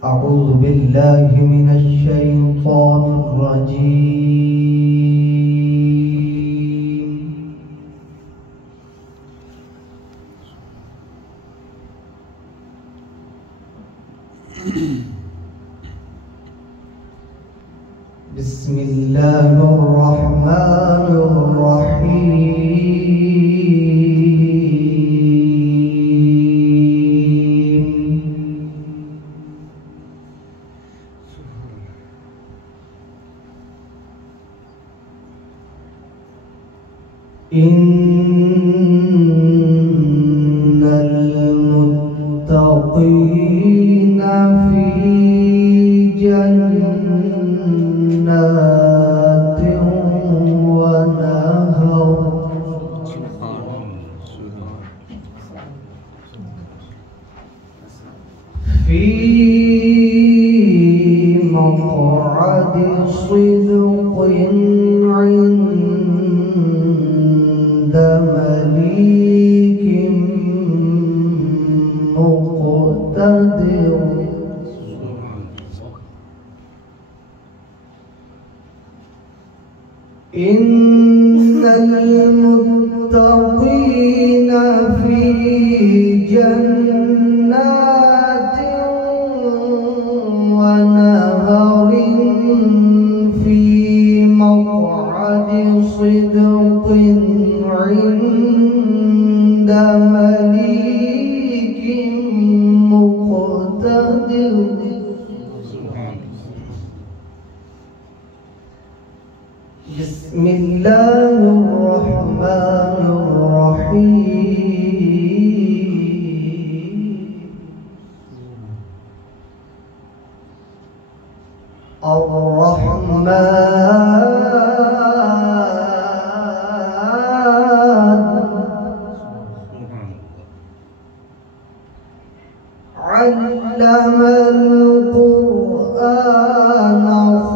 أعوذ بالله من الشيطان الرجيم. بسم الله الرحمن الرحيم. إن المتقين في جنات ونهر في مقعد صدق عند مليك مقتدر. إن المتقين في جنات ونهر في مقعد صدق عند مليك مقتدر. بسم الله الرحمن الرحيم. الرحمن علم القرآن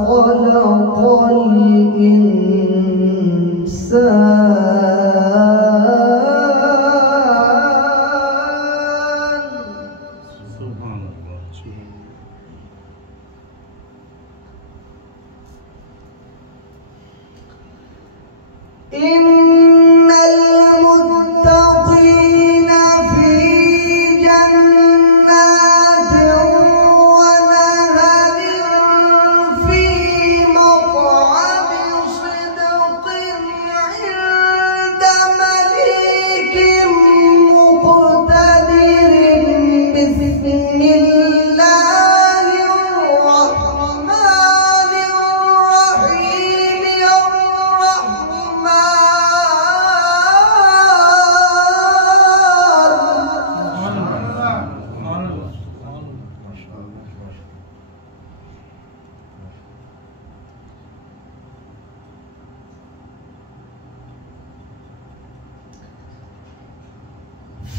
خلق الإنسان. إن المتقين في جنات ونهر في مقعد صدق عند مليك مقتدر. بسم الله الرحمن الرحيم.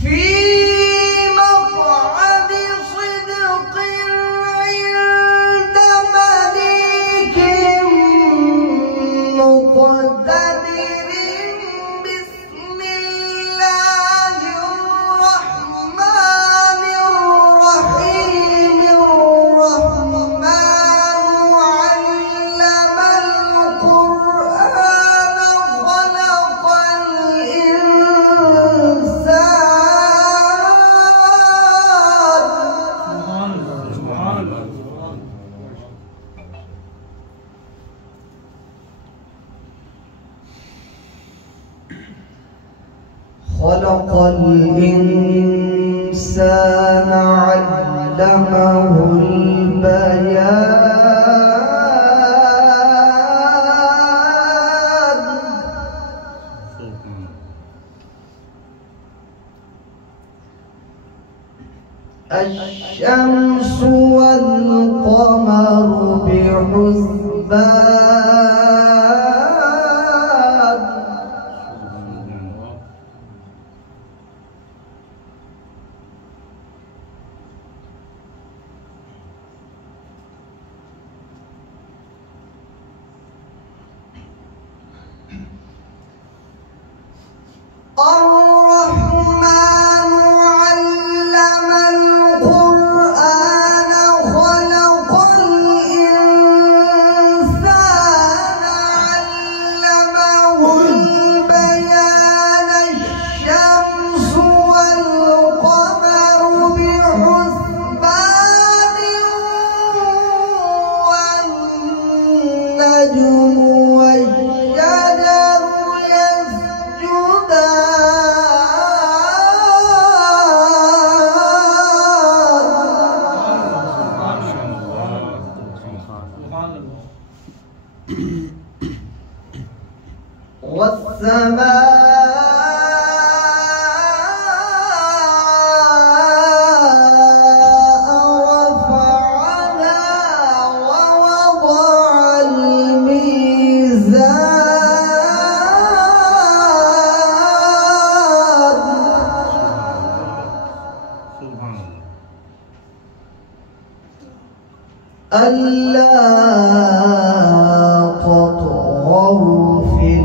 في مقعد صدق عند مليك مقتدر. بسم الله الرحمن الرحيم. الرحمن علم القرآن خلق الإنسان. خلق الإنسان علمه البيان. الشمس والقمر بحسبان. الرحمن علم القرآن خلق ألا تطغوا في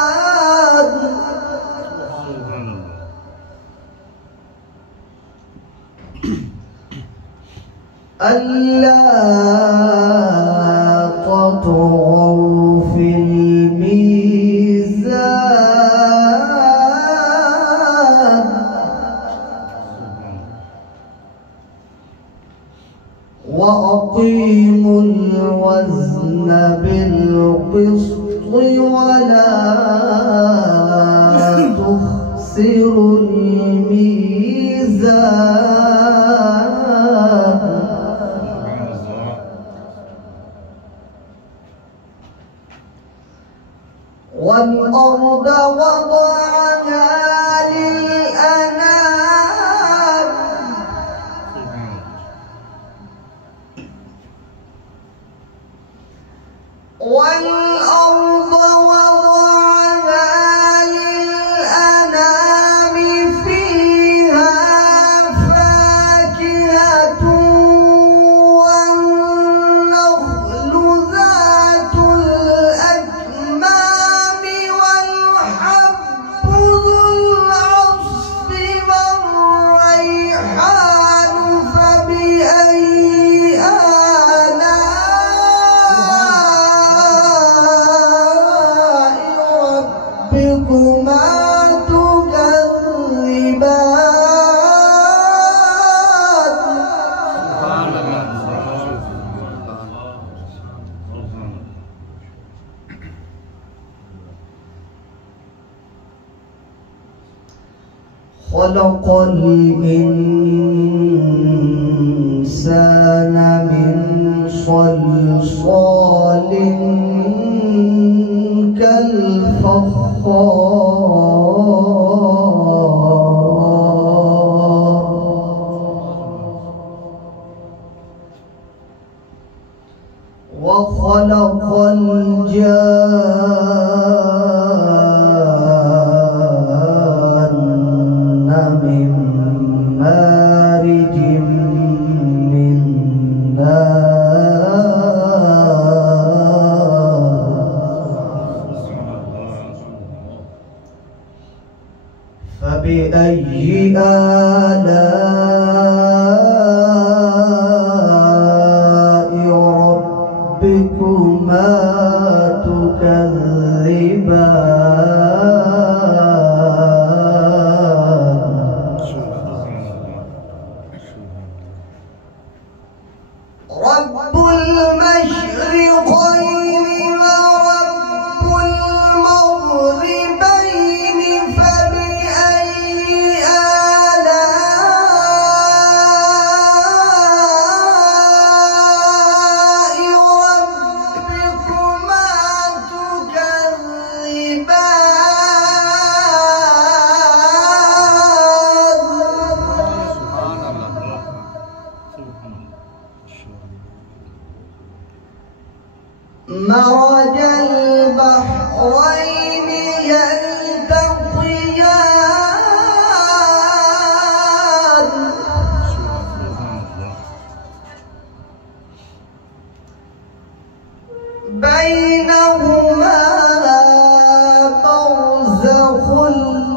الميزان ألا تطغوا في الميزان وأقيموا الوزن بالقسط ولا تخسروا الميزان والأرض وضعها للأنام والأرض وضعها للأنام فيها فاكهة والنخل ذات الأكمام والحب ذو العصف والريحان فبأي ربكما تكذبان خلق الإنسان من صلصال كالفخار وخلق الجان من مارج من نار فبأي آلاء ربكما تكذبان رب المشرقين ورب المغربين فبأي آلاء ربكما تكذبان مرج البحرين يلتقيان بينهما برزخ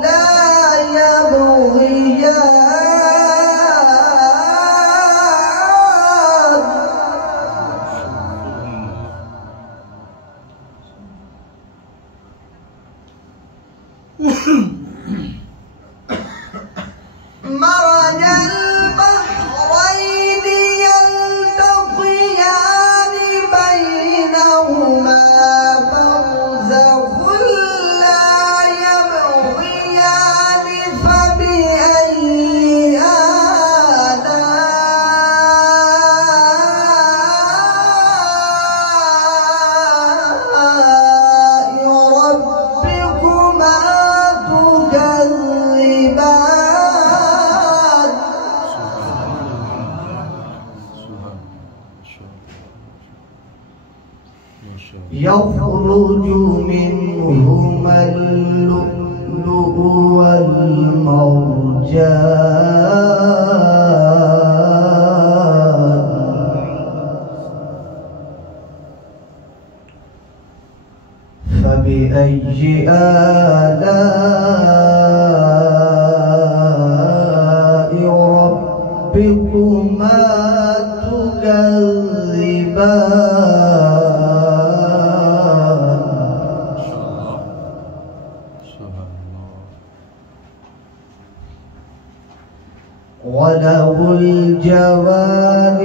لا يبغيان مرج البحرين يلتقيان بينهما برزخ لا يبغيان فبأي آلاء ربكما تكذبان يخرج منهما اللؤلؤ اللؤلؤ والمرجان فبأي آلاء ربكما وله الجوار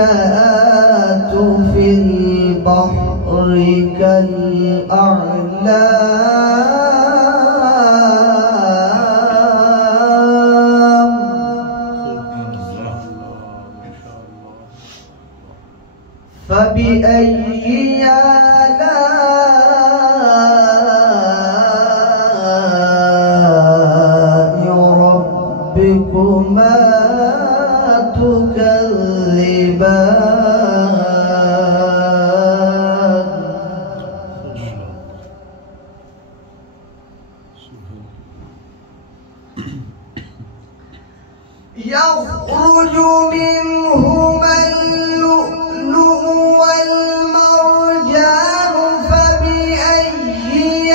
المنشآت في البحر كالأعلام فبأي آلاء ربكما تكذبان يخرج منهما اللؤلؤ والمرجان فبأي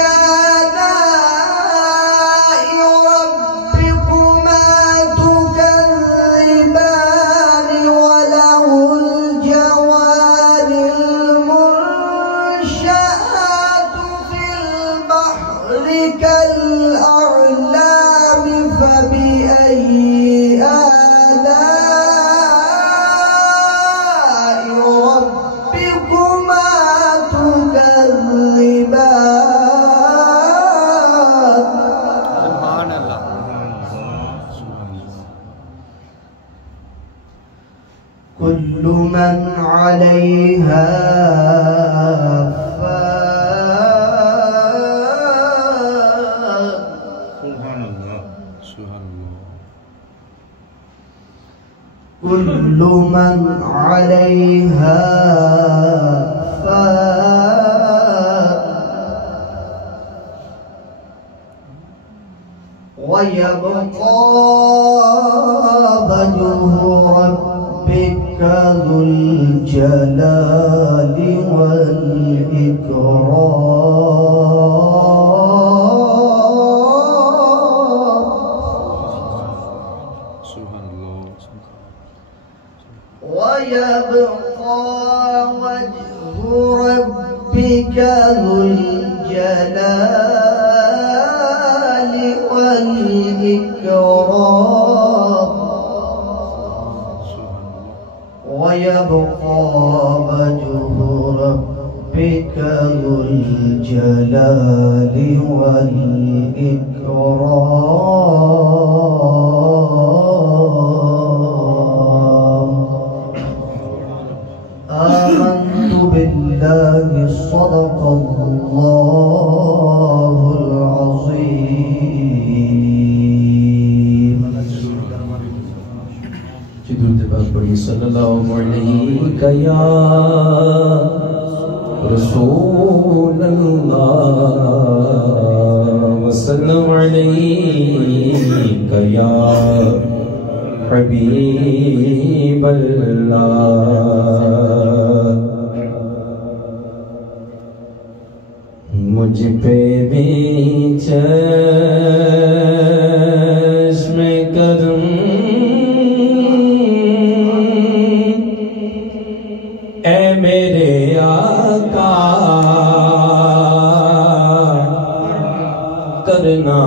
آلاء ربكما تكذبان وله الجوار المنشآت في البحر كالأعلام فبأي آلاء ربكما تكذبان سبحان اللہ كل من عليها سبحان اللہ كل من عليها ويبقى وجه ربك ذو الجلال والإكرام سبحان اللہ ويبقى وجه ربك ذو الجلال والإكرام ويبقى وجه ربك ذو الجلال والإكرام آمنت بالله صدق الله العظيم درود پاک پڑھی صلی اللہ علیہ یا رسول اللہ وسلم علیک یا حبیب اللہ مجھ پہ بھی چشم کرم اے میرے آقا کرنا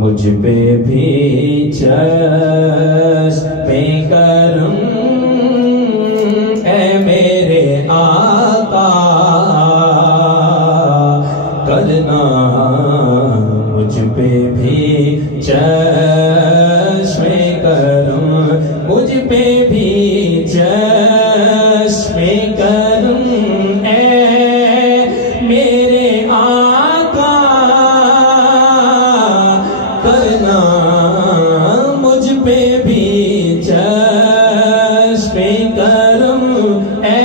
مجھ پہ بھی چشم کرم اے میرے آقا کرنا مجھ پہ بھی چشم کرم مجھ پہ بھی چشم کرم اے میرے آقا کرنا مجھ پہ بھی چشم کرم اے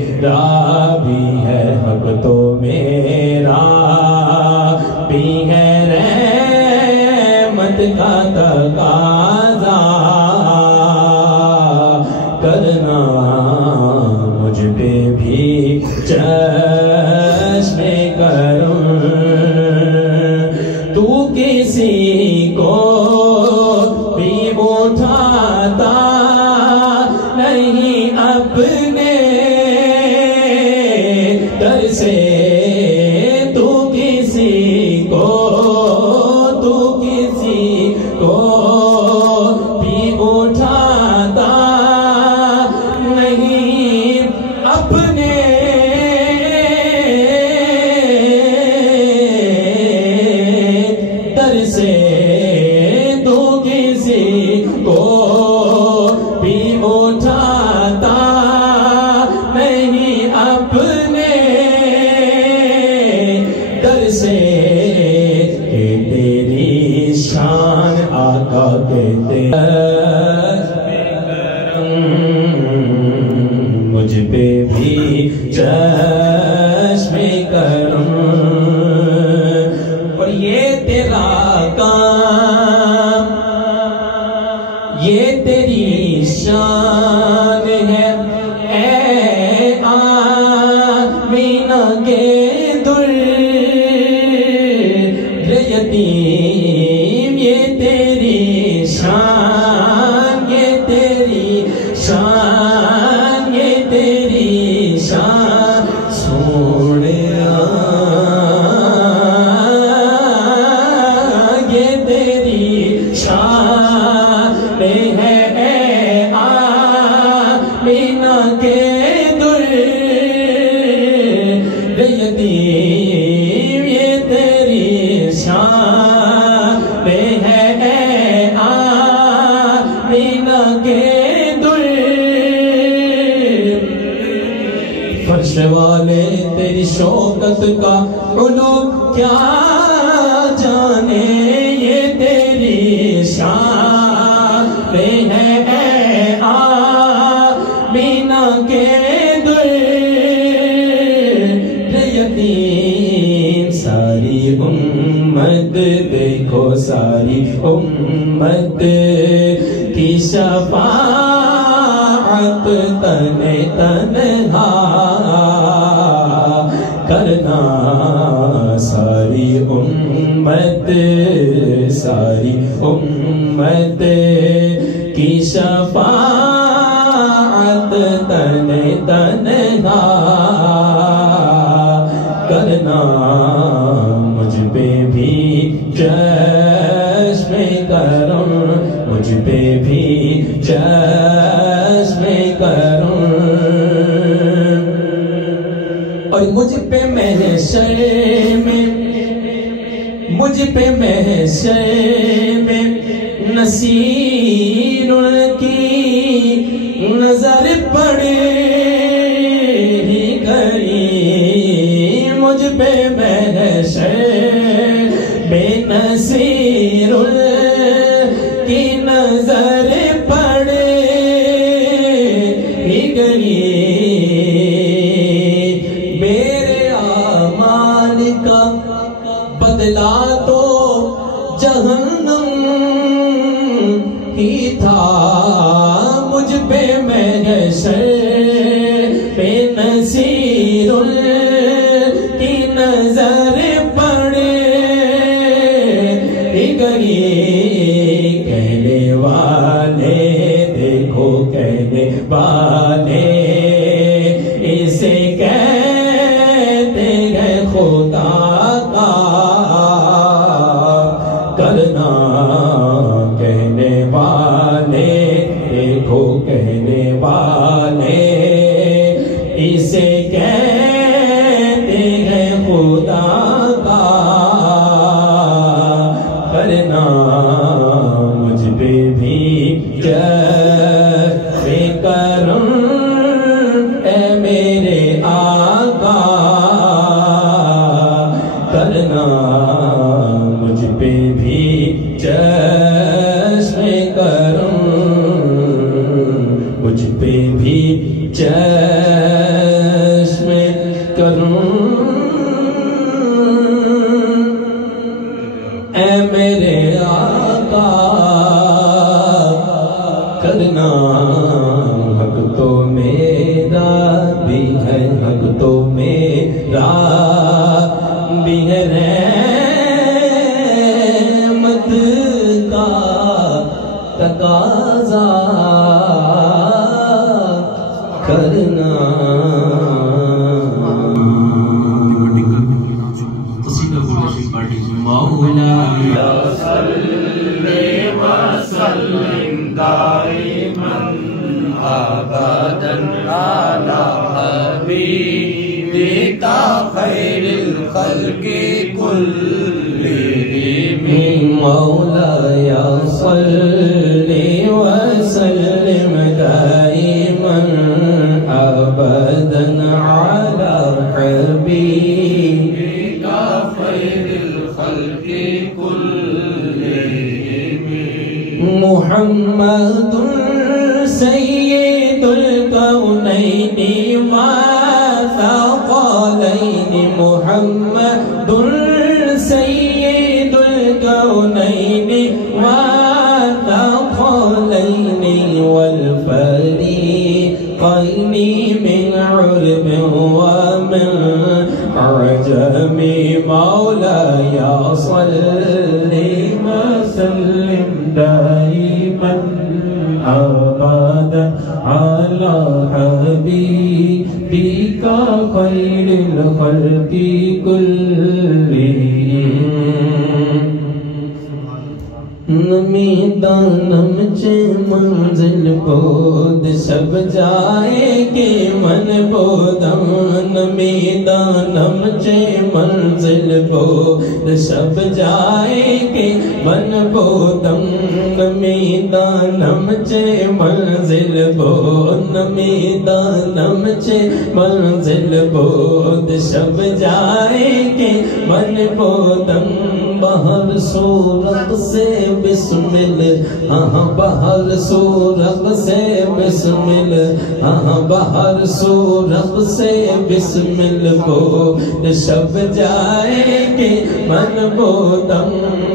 میرا بھی ہے حق تو میرا بھی ہے رحمت کا تقاضا کرنا مجھ پہ بھی چشم کرم تو کسی کو بھی اٹھاتا نہیں اپنے در سے تو کسی کو بھی اٹھاتا نہیں اپنے در سے تو کسی کو بھی اٹھاتا نہیں اپنے در سے کہ تیری شان آقا کہتے مجھ پہ بھی چشم کرم اور یہ تیرا کام یہ تیری شان ہے اے آمینہ کے در یتیم یہ تیری شان یہ تیری شان یہ تیری شان سوڑیا یہ تیری شان ہے اے آمینہ کے در یتیم یہ تیری شان ہے اے آمینہ کے در فرش والے تیری شوکت کا علوم کیا جانے یہ تیری شان ہے اے آمینہ کے در یتیم ساری امت دیکھو ساری امت کی شفاعت تنہا کرنا ساری امت کی شفاعت تنہا کرنا مجھ پہ بھی چشم کرم مجھ پہ بھی چشم کرم اور مجھ پہ محشر میں نصیر کی نظر پڑے ہی گئی مجھ پہ محشر میں نصیر کی نظر پڑے ہی گئی میرے اعمال کا بدلا تو جہنم ہی تھا مجھ پہ محشر پہ نصیر کی نظر پڑے گئی کہنے والے دیکھو کہنے والے اسے کہتے ہیں خدا کا کرنا کہنے والے دیکھو کہنے والے اسے کہتے ہیں خدا کا کرنا مجھ پہ بھی کرم اے میرے آقا کرنا مجھ پہ بھی چشم کرم مجھ پہ بھی چشم اے میرے آقا کرنا حق تو میرا بھی ہے، حق تو میرا بھی ہے، رحمت کا تقاضا کرنا۔ مولا صلی وسلم دائما ابدا علی حبیبک خیر الخلق کلہم۔ مولا صلی وسلم دائما ابدا علی حبیبک خیر الخلق كلهم۔ محمد سید الکونین والثقلین، محمد سید الکونین والثقلین والفریقین من عرب ومن عجم۔ مولاي صل وسلم دائما ابدا على حبيبك خير الخلق كلهم۔ نمی دانم چے منزل بود سب جائے کے من بودم، نمی دانم چے منزل بود سب جائے کے من بودم، نمی دانم چے منزل بود، نمی دانم چے منزل بود سب جائے کے من بودم۔ بہر صورت سے بسمل، ہاں بہر صورت سے بسمل، ہاں بہر صورت سے بسمل بود شب جائے گے من بودم،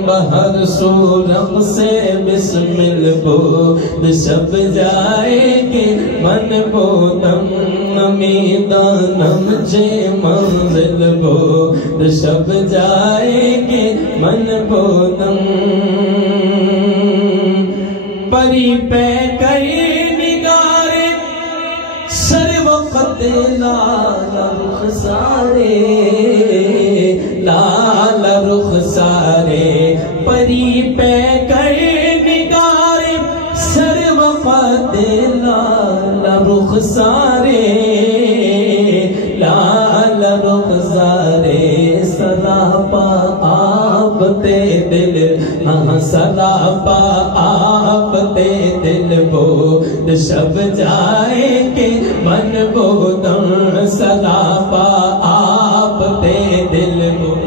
بہر صورت سے بسمل بود شب جائے گے من بودم، میدانم چے منزل بود شب جائے گے من بودم۔ پری پہ کئی نگارے سر وقت لال رخ سارے، لال رخ سارے، پری پہ کئی نگارے سر وقت لال رخ سارے، لال رخ سارے، سراپا آپ تے دل، ہاں سراپا آپ تے دل بود شب جائے کے من بودم، سراپا آپ تے دل بود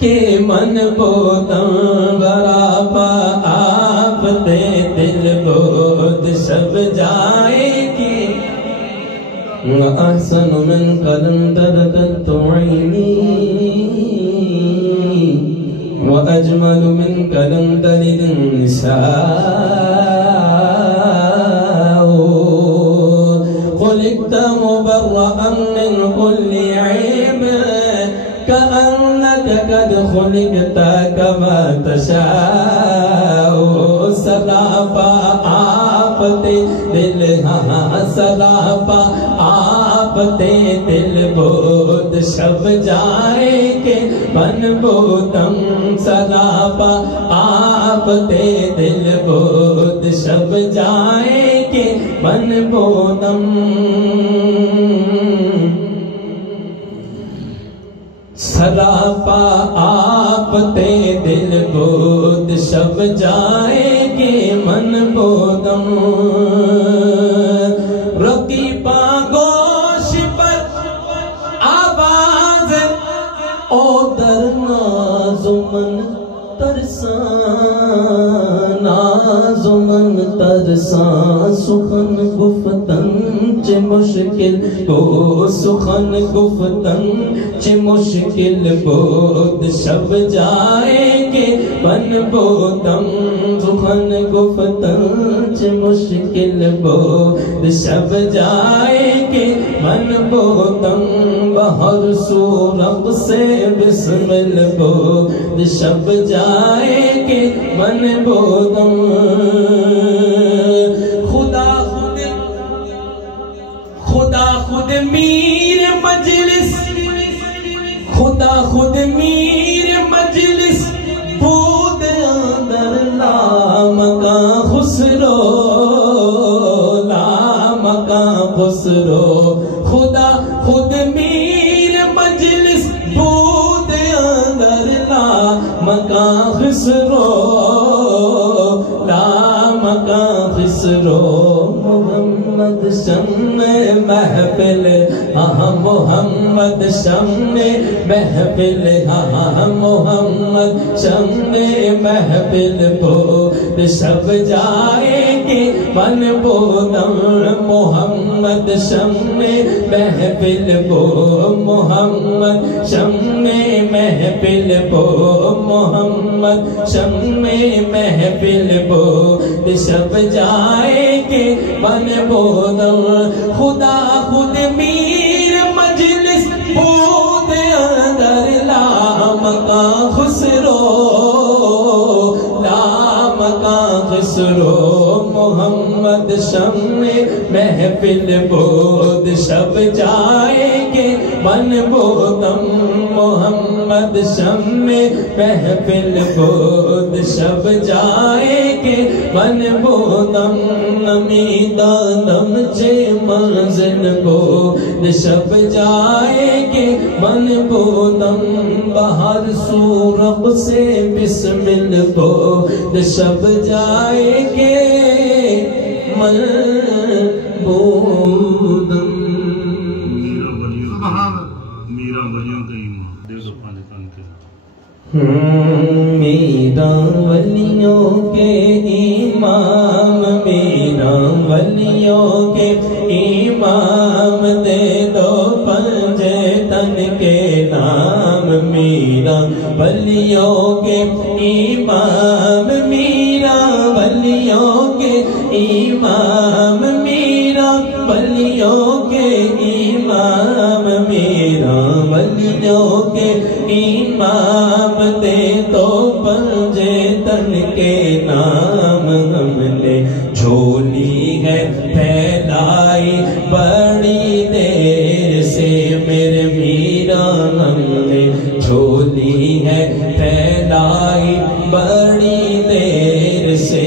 کے من بودم، سراپا آپ تے دل بود شب جائے کے۔ وأحسن منك لم ترددت عيني، وأجمل منك لم تلد النساء، خلقت مبرأ من كل عيب، كأنك قد خلقت كما تشاء، سراپا آپ تے دل، ہاں سراپا آپ تے دل بود شب جائے کے من بودم، سراپا آپ تے دل بود شب جائے کے من بودم۔ سراپا آپ تے دل بود شب جائے کے من بودم، رقیبا گوش پر آواز او در نازمن ترسان، نازمن ترسان، سخن گفتن چ مشکل کو سخن گفتن چھ مشکل بود شب جائیں گے من بودم سخن گفتن چھ مشکل بود شب جائیں گے من بودم بہر سورق سے بسمل بود شب جائیں گے من بودم خدا خود میر مجلس خدا خود میر مجلس بود اندر لامکاں خسرو لامکاں خسرو خدا خود میر مجلس بود اندر لامکاں خسرو لامکاں خسرو محمد شمع محفل ہاں محمد شمع محفل ہاں محمد شمع محفل بود شب جائیں گے من بودم محمد شمع محفل بود محمد شمع محفل بود محمد شمع محفل بود شب جائیں گے من بودم خدا خود میر مجلس بود اندر لامکاں خسرو لامکاں خسرو محمد شمع محفل بود شب جائیں گے من بودم محمد شمع محفل بود شب جائیں گے من بودم نمی دانم چے منزل بود شب جائیں گے من بودم بہر سورق سے بسمل بود شب جائیں گے من بودم میرا ولیوں کا ایمان دے دو پانے کان کے میرا ولیوں کے امام میرا ولیوں کے امام دے دو پنجے تن کے نام میرا ولیوں کے امام میرا ولیوں کے امام میرا ولیوں کے امام میرا ولیوں کے امام دے دو پنجے تن کے نام ہم نے جھولی ہے پھیلائی بڑی دیر سے میرے میرا ہم نے جھولی ہے پھیلائی بڑی دیر سے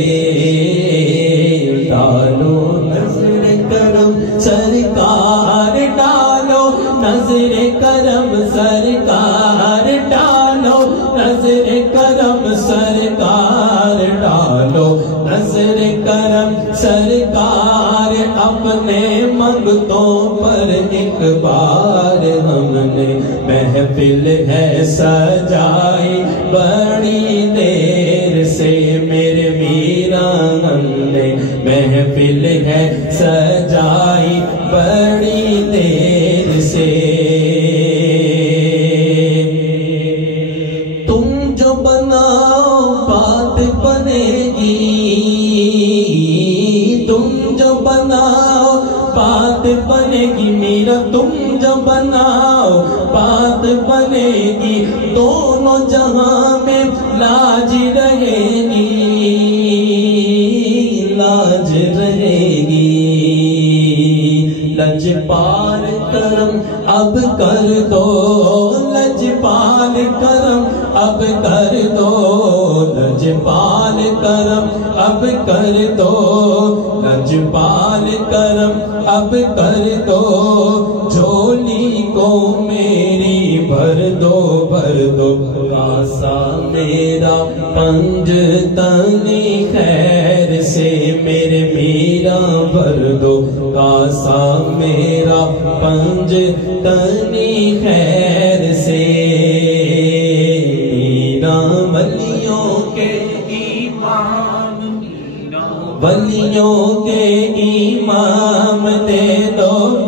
ڈالو نظر کرم سرکار ڈالو نظر کرم سرکار ڈالو نظر کرم سرکار ڈالو نظر کرم سرکار اپنے منگتوں پر ایک بار ہم نے محفل ہے سجائی بڑی دیر سے میرے میرا ہم نے محفل ہے سجائی بڑی دیر سے تم جو بناؤ بات بنے گی تم جو بناؤ بات بنے گی میرا تم جو بناؤ بات بنے گی دونوں جہاں میں لاج رہے گی لاج رہے گی لجپال کرم اب کر دو لجپال کرم اب کر دو لجپال کرم اب کر دو لجپال کرم اب کر دو جھولی کو میری بھر دو کاسا میرا پنج تنی خیر سے میرے میرا بھر دو کاسا میرا پنج تنی خیر سے میرا ولیوں کے امام ولیوں کے امام دے دو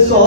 100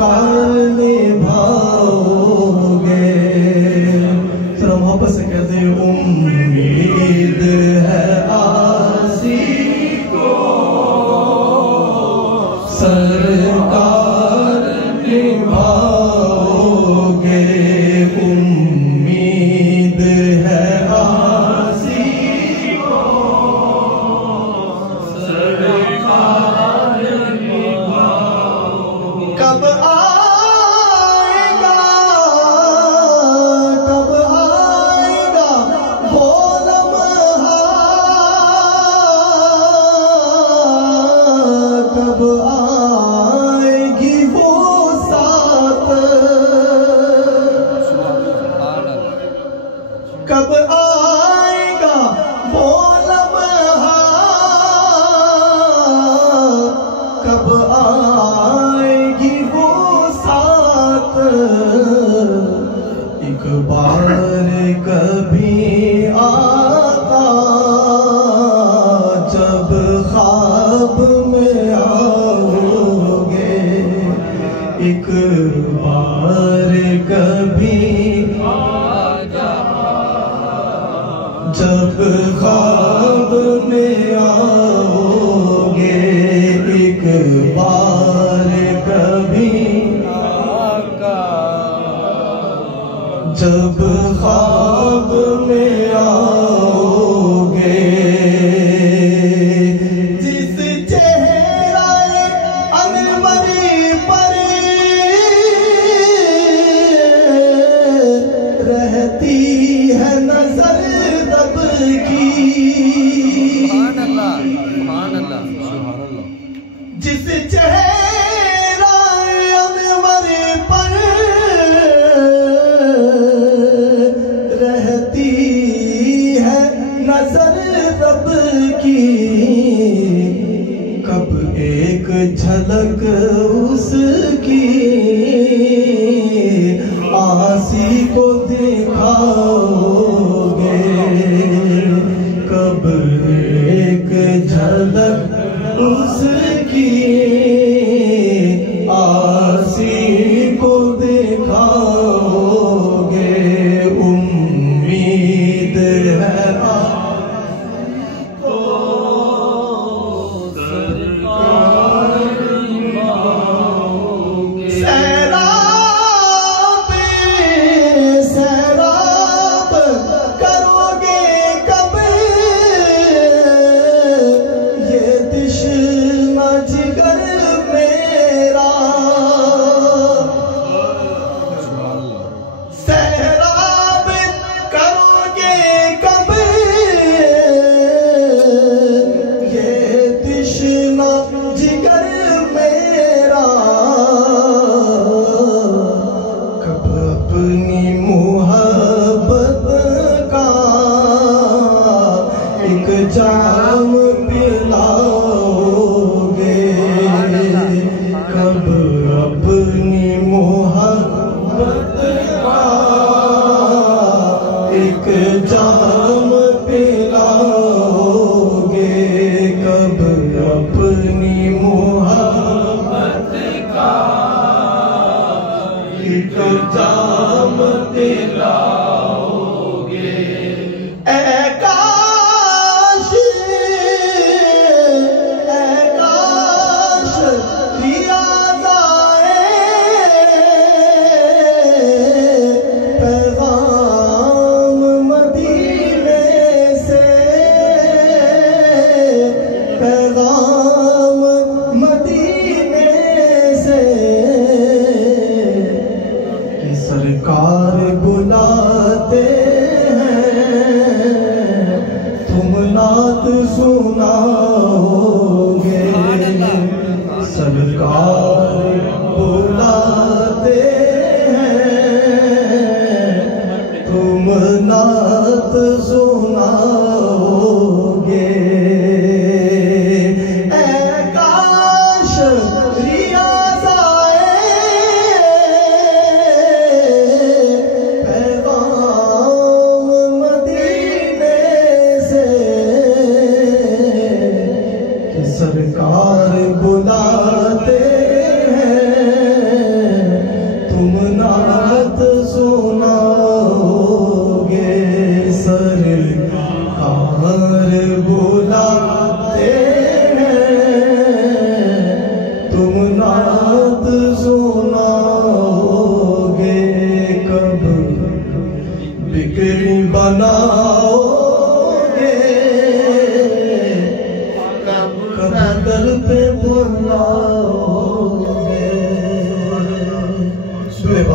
سرکار نبھاؤ گے. ذرا محبت سے کہتے ہیں امید ہے آسی کو سرکار نبھاؤ گے. امید ہے آسی کو سرکار نبھاؤ گے. کب آئے گا وہ لمحہ, کب آئے گی وہ ساتھ, کب آئے گا وہ لمحہ, کب آئے گی وہ ساتھ. ایک بار کبھی آقا جب خواب میں آؤ گے. ایک بار کبھی جب خواب میں آؤ گے. ایک بار کبھی جب خواب میں آؤ گے. جس چہرہ انوری پر رہتی ہے نظر رب کی, جس چہرہ انور پر رہتی ہے نظر رب کی, کب ایک جھلک اس کی آسی کو دکھاؤ گے. کب ایک جھلک اس کی آسی کو دکھاؤ گے. امید ہے سیراب کرو گے کب یہ تشنہ جگر میرا. سیراب کرو گے کب یہ تشنہ جگر میرا. کب اپنی محبت کا ایک جام پلاؤ گے. کب اپنی محبت کا ایک جام پلاؤ گے. کب اپنی محبت کا ایک جام پلاؤ گے. اے کاش کیا جائے پیغام مدینے سے, پیغام مدینے سے کہ سرکار بلاتے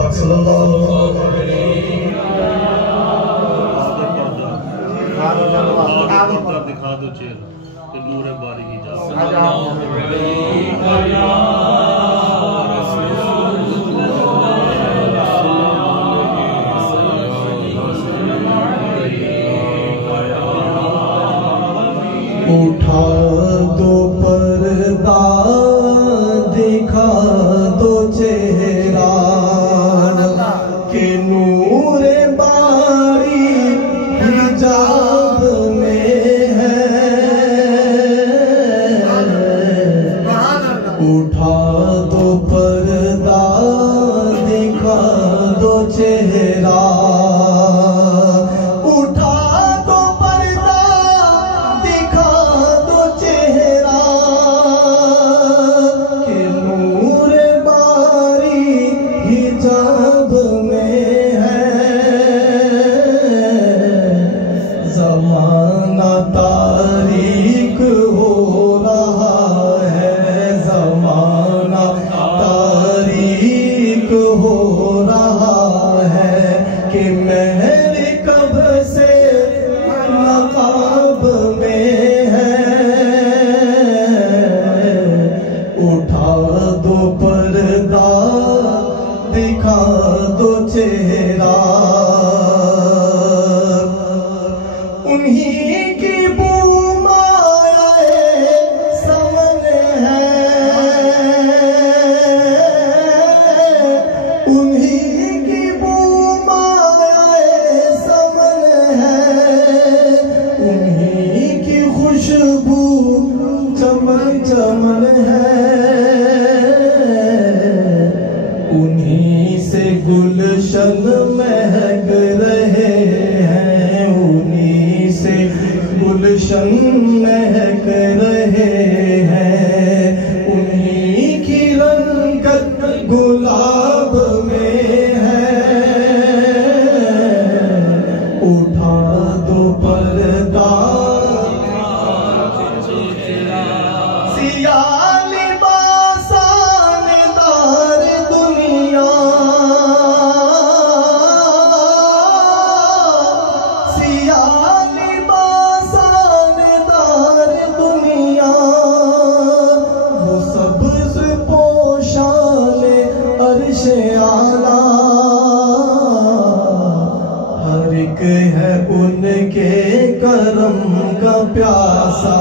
پاک صلی اللہ علیہ وسلم دکھا دو چہرہ کہ نور باری کی جا اٹھا دو پردہ دکھا دو چہرہ کہ نور باری حجاب میں ہے اٹھا دو پردہ دکھا دو چہرہ زمانہ تاریک ہو رہا ہے زمانہ تاریک ہو رہا ہے کہ مہر کب سے نقاب میں ہے اٹھا دو پردہ دکھا دو چہرہ انہی کی بومائے سمن ہے انہی کی بومائے سمن ہے انہی کی خوشبو چمن چمن ہے انہی سے گلشن مہک رہے گلشن مہک رہے ہیں انہی کی رنگت گلاب میں ہے اٹھا دو پردہ سیاہ لباسان دار دنیا سیاہ ہر ایک ہے ان کے کرم کا پیاسا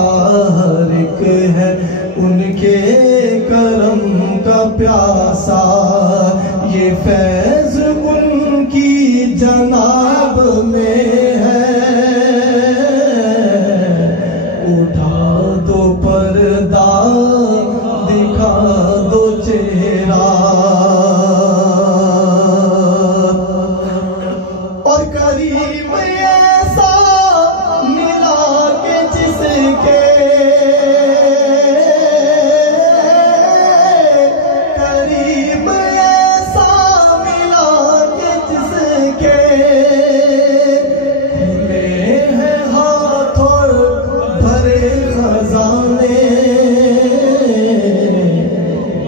ہر ایک ہے ان کے کرم کا پیاسا یہ فیض ان کی جناب میں ہے اٹھا دو پردہ دکھا دو چہرہ اور کریم ایسا ملا کہ جس کے کریم ایسا ملا کہ جس کے کھلے ہیں ہاتھ اور بھرے خزانے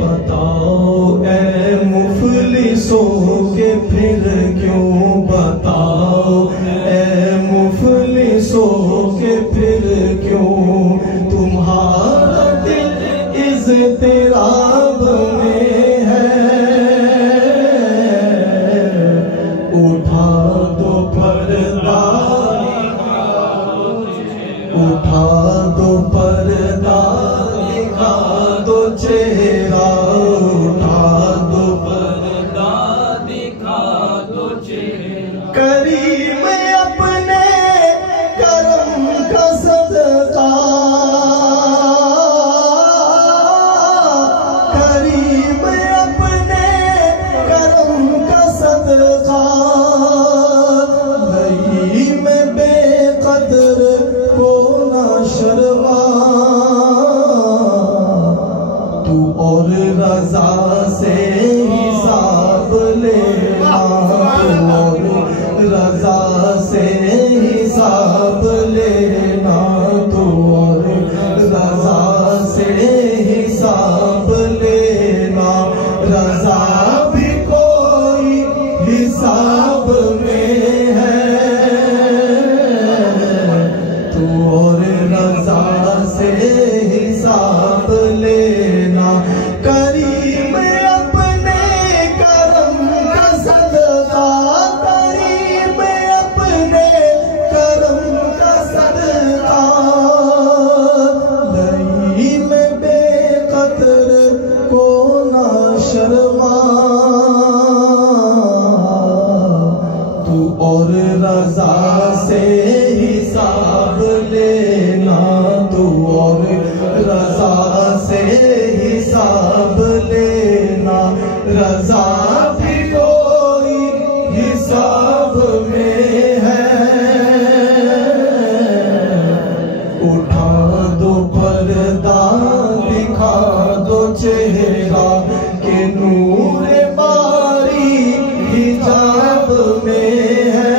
بتاؤ اے مفلسوں کے پھر کیوں بتاؤ اے مفلسوں کے پھر کیوں تمہارا دل اضطراب میں ہے اٹھا دو پردہ اٹھا دو پردہ دکھا دو چہرہ اٹھا دو پردہ دکھا دو چہرہ اور رضا سے حساب لینا تو اور رضا سے حساب لینا رضا بھی کوئی حساب میں ہے اٹھا دو پردہ دکھا دو چہرہ کہ نور باری حجاب میں ہے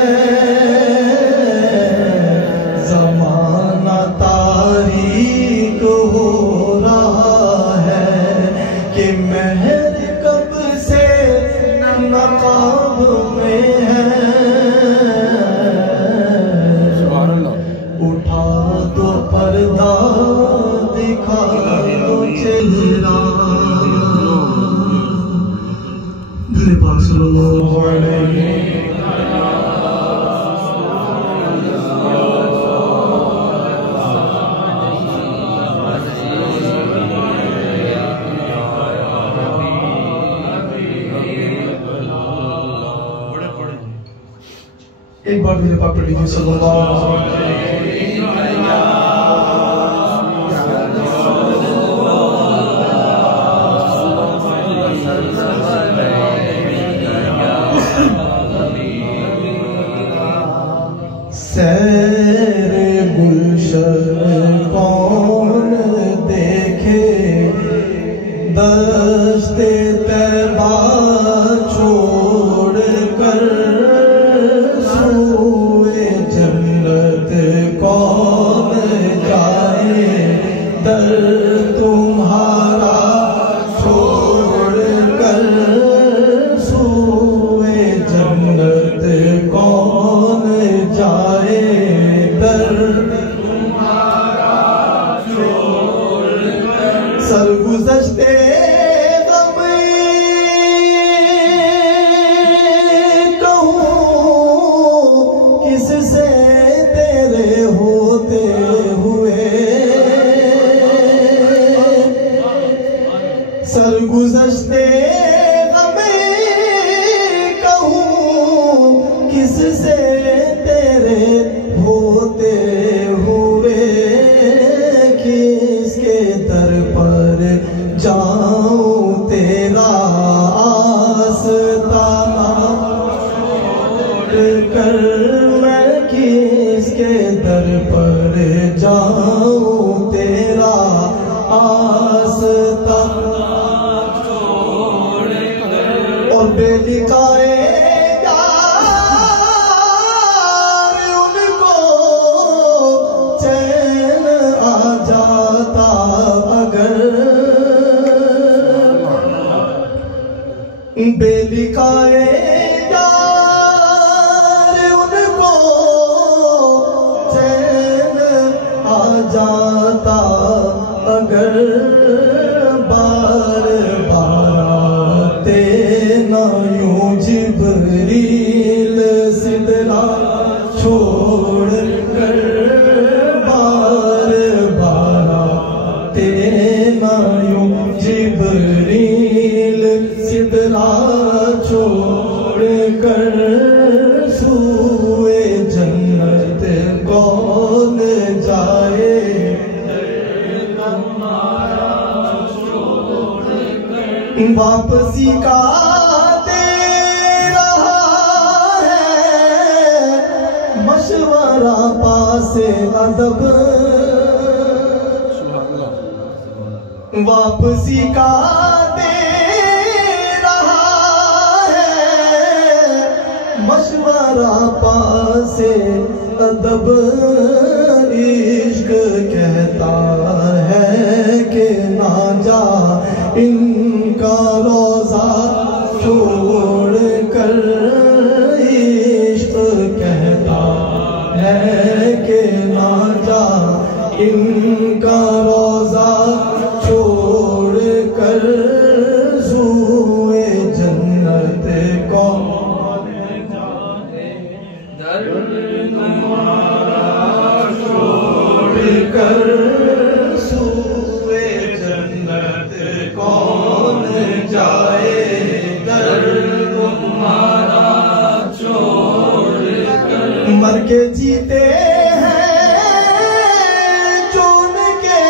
زمانہ تاریک ہو رہا ہے کہ مہر کب سے نقاب میں ہے اٹھا دو پردہ دکھا دو چہرہ دل پاک صلی اللہ علیہ ایک بار دل پاک پڑھ لیجیے صلی اللہ علیہ سیر گلشن کون دیکھے دشت طیبہ چھوڑ کر سوئے جنت کون جائے در تمہارا چھوڑ کر سوئے جنت کون جائے در تمہارا چھوڑ کر سرگزشتے غم کہوں کس سے تیرے ہوتے ہوئے سرگزشتے غم کہوں کس سے تیرے ہوتے ہوئے کس کے در پر جاؤں تیرا آستانہ چھوڑ کر میں کس کے در پر جاؤں تیرا آستانہ چھوڑ کر اور بے لکھائے بے لکھائے یار ان کو چین آ جاتا اگر بار بار آتے نہ یوں جبریل سدرا چھوڑ کر بار بار آتے نہ یوں جبریل سدرا چھوڑ کر سوئے جنت کون جائے واپسی کا دے رہا ہے مشورہ پاس ادب واپسی کا مشورہ پاس ادب عشق کہتا ہے کہ نہ جا ان کا روزہ چھوڑ کر عشق کہتا ہے کہ نہ جا ان کا روزہ چھوڑ کر سوئے جنت کون کر سوئے جنت کون جائے در تمہارا چھوڑ مر کے جیتے ہیں چون کے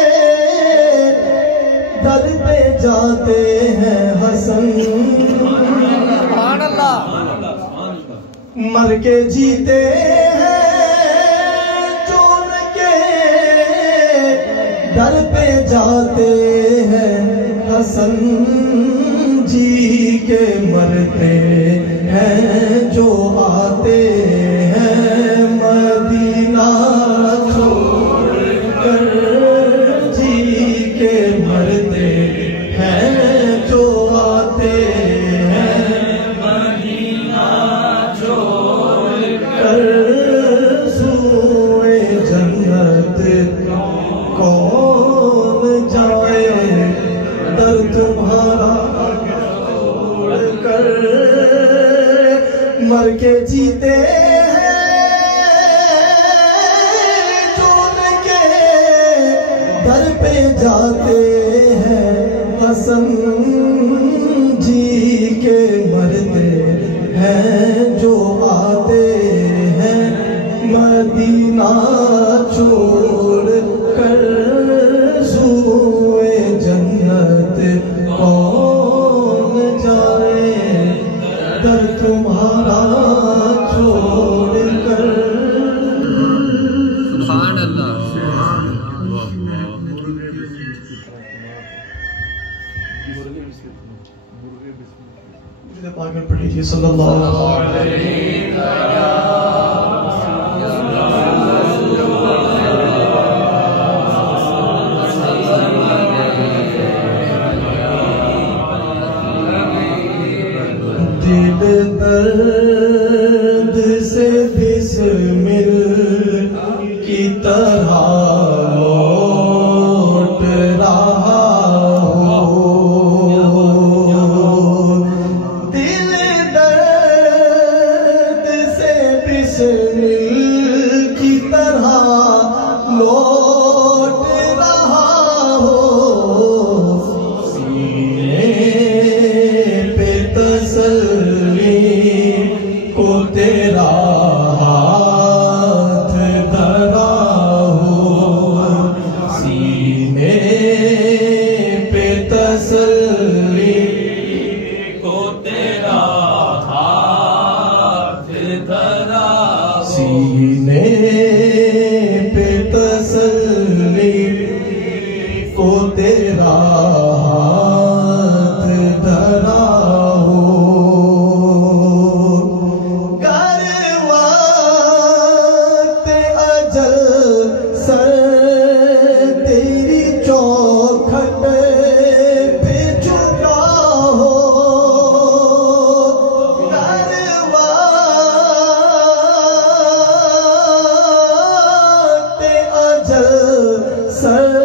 در پہ جاتے ہیں حسن مر کے جیتے ہیں چون کے در پہ جاتے ہیں حسن جی کے مرتے ہیں جو آتے ہیں مدینہ چھوڑ کر جی کے مرتے ہیں جو آتے ہیں مدینہ چھوڑ کر سوئے جنت کون جائے در تمہارا مر کے جیتے ہیں چون کے در پہ جاتے ہیں حسن جی کے مرتے ہیں جو آتے ہیں مدینہ چھوڑ کر سوئے جنت کون جائے در تمہارا چھوڑ کر سبحان اللہ پاک میں پڑھ لیجیے صلی اللہ علیہ دل درد سے بسمل کی طرح لوٹ رہا ہو دل درد سے بسمل کی طرح لوٹ رہا ہو سینے پہ تسلی کو تیرا ہاتھ دھرا ہو سینے پہ تسلی کو تیرا ہاتھ دھرا سینے پہ تسلی کو تیرا ہاتھ دھرا ہو گر وقت اجل سر تیری چوکھٹ پہ جھکا ہو گر وقت اجل سر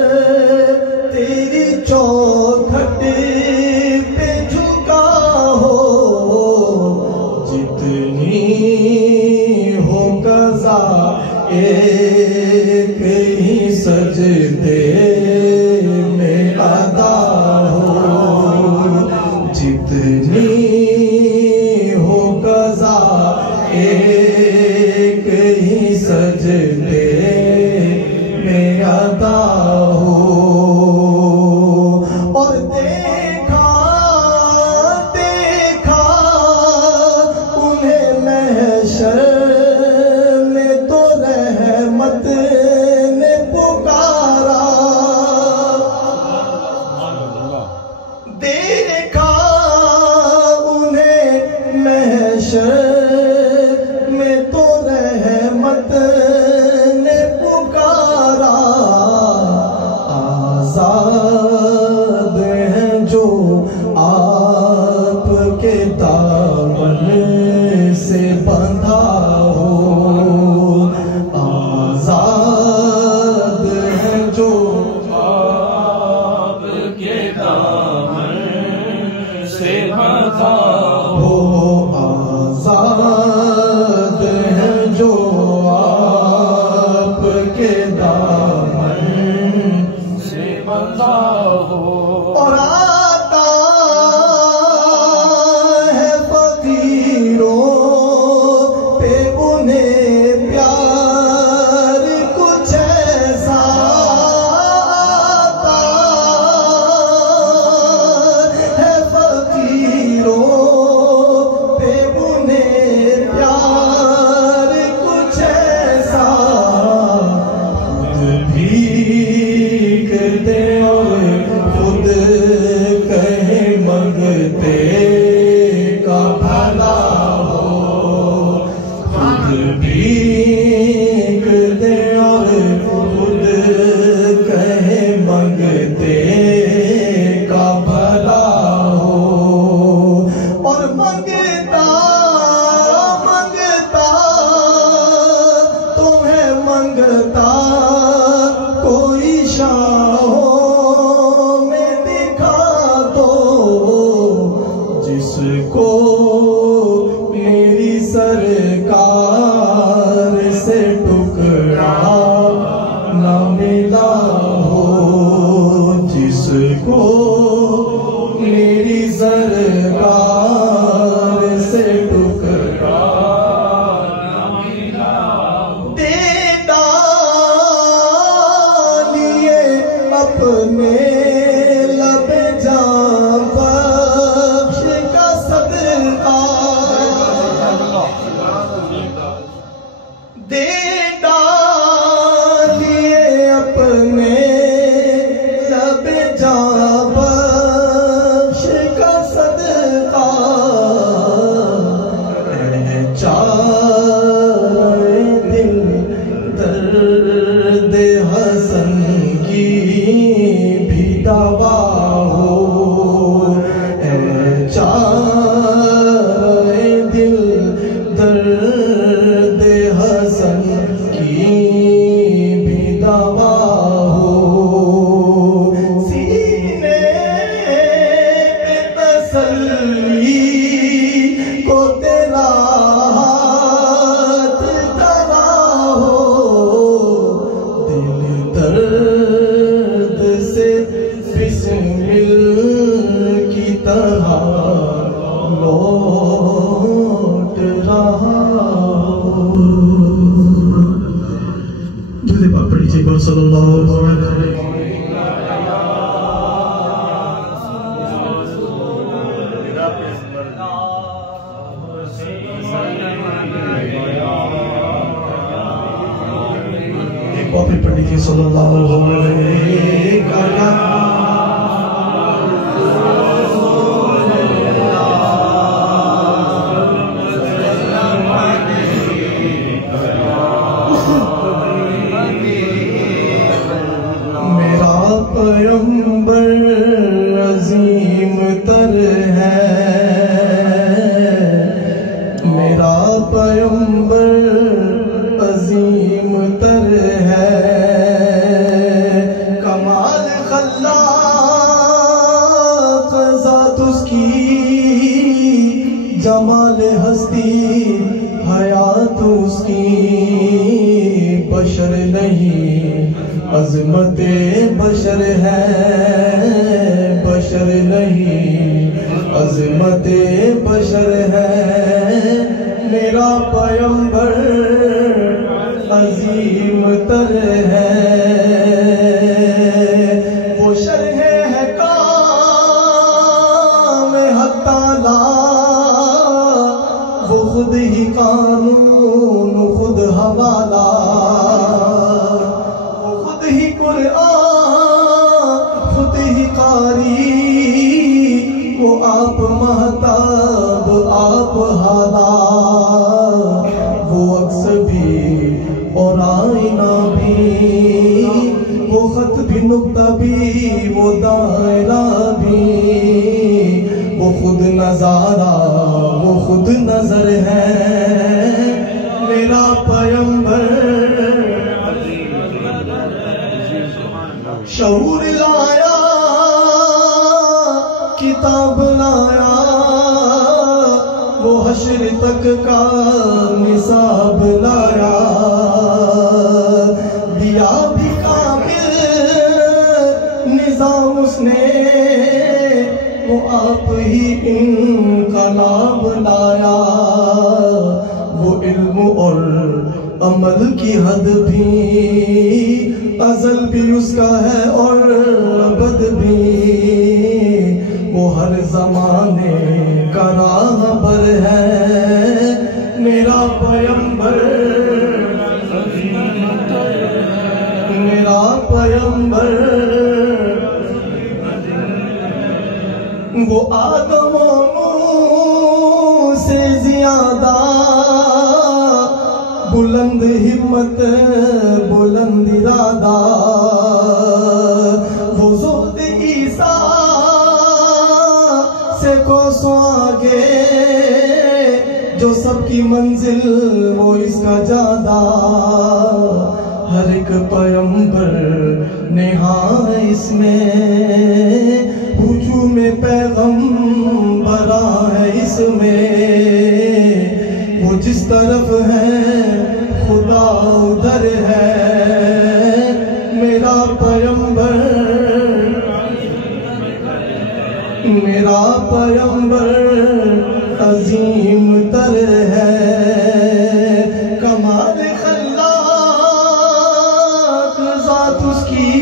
تیری چوکھٹ پہ جھکا ہو جتنی ہو قضا ایک ہی سجدے میں ادا ہو جتنی ہو قضا ایک ہی سجدے میں ادا ہو اور دیکھا انہیں محشر میں تو رحمت نے پکارا دیکھا انہیں محشر میں تو رحمت نے پکارا آزاد ہیں جو آپ کے دامن سے بندھا ہو آزاد ہیں جو آپ کے دامن سے بندھا ہو آزاد منگتا منگتا تمہیں منگتا کوئی شاہوں میں دکھا دو جس کو میری سرکار سے ٹکڑا نہ ملا ہو جس کو میری سرکار سے ٹکڑا نہ ملا دے ڈالیے اپنے لب جاں بخش کا صدقہ دے ڈالیے اپنے لب جاں بخش کا صدقہ اے چارے دل درد حسن کی بھی دوا ہو اے چارے دل درد حسن کی بھی دوا ہو سینے پہ تسلی کو تیرا ہاتھ دھرا ہو دل درد سے بسمل کی طرح لوٹ رہا ہو درود پاک پڑھیے با صلی اللہ علیہ وسلم ایک بار پھر پڑھ لیجیے صلی اللہ علیہ وسلم میرا پیغمبر عظیم تر ہے میرا پیغمبر عظیم تر ہے کمال خلاق ذات اس کی جمال ہستی حیات اس کی بشر نہیں عظمت بشر ہے بشر نہیں عظمت بشر ہے میرا پیغمبر عظیم تر ہے وہ شرح ہے کام حق تعالی وہ خود ہی قانون خود حوالہ ہی قرآن خود ہی قاری وہ آپ مہتاب آپ حالا وہ عکس بھی اور آئینہ بھی وہ خط بھی نقطہ بھی وہ دائرہ بھی وہ خود نظارہ وہ خود نظر ہے میرا پیغمبر شعور لایا کتاب لایا وہ حشر تک کا نصاب لایا دیا بھی کامل نظام اس نے وہ آپ ہی انقلاب لایا وہ علم اور عمل کی حد بھی ازل بھی اس کا ہے اور ابد بھی وہ ہر زمانے کا راہبر ہے میرا پیغمبر میرا پیغمبر وہ آدم و نوح سے زیادہ بلند ہمت بلند ارادہ وہ زہد عیسیٰ سے کوسوں آگے جو سب کی منزل وہ اس کا جادہ، ہر ایک پیمبر نہاں اس میں، ہجوم پیغمبر ہے اس میں، وہ جس طرف ہے خدا ادھر ہے، میرا پیمبر عظیم تر ہے، کمال خلاق ذات اس کی،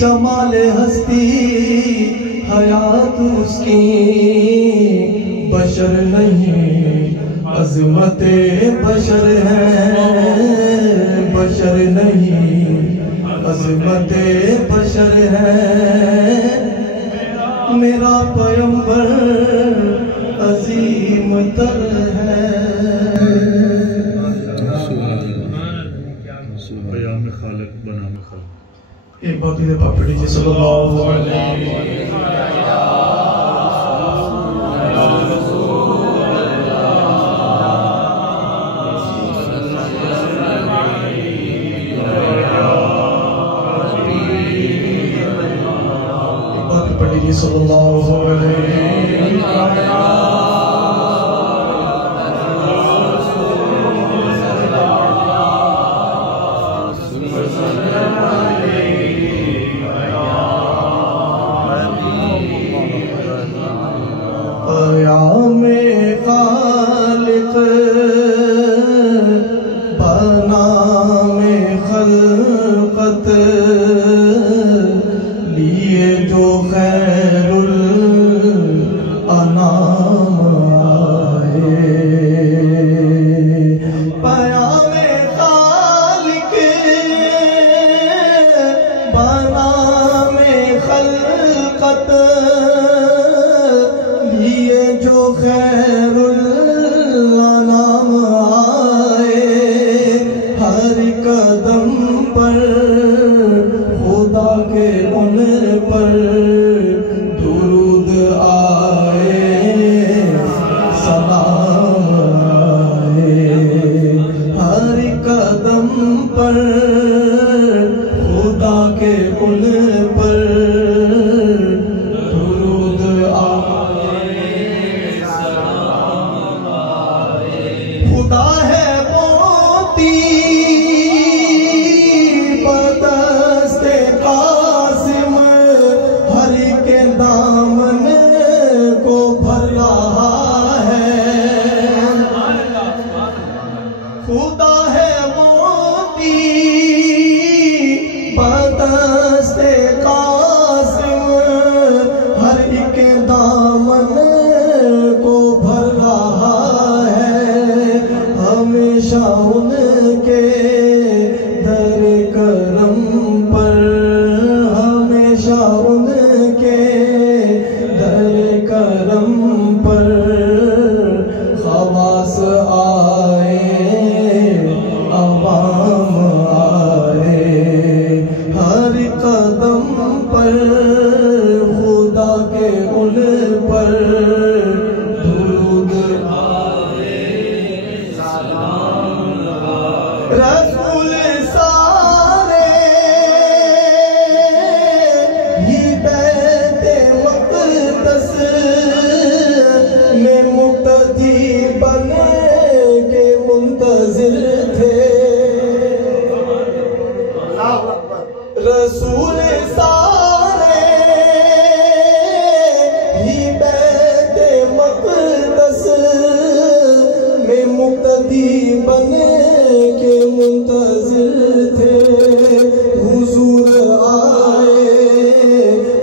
جمال ہستی حیات اس کی، بشر نہیں عظمت بشر ہے، بشر نہیں عظمت بشر ہے، میرا پیمبر عظیم تر ہے۔ قیام خالق بنام خالق۔ ایک بات یہ پاک پڑھی جی صلی اللہ علیہ صلی اللہ علیہ قیام خالق بنام خلقت، لیے جو خیر الانام آئے، پیام خالق بنام خلقت، لیے جو خیر الانام آئے، ہر قدم پر خدا کے ان پر درود آئے، سلام آئے، ہر قدم پر خدا کے ان پر درود آئے، سلام آئے، خدا ہے موتی بدست قاسم، ہر کے دامن کو بھر رہا ہے، خدا ہے موتی بدست قاسم، ہر ایک دامن کو بھر رہا ہے، ہمیشہ ان کے در کرم پر، ہمیشہ ان کے در کرم پر خواص آئے، عوام آئے، ہر قدم پر خدا کے ان پر درود آئے، سلام آئے، رسول سارے ہی بیت مقدس میں مقتدی بن کے منتظر تھے، رسول سارے ہی بیت مقدس میں مقتدی بن کے منتظر تھے، حضور آئے،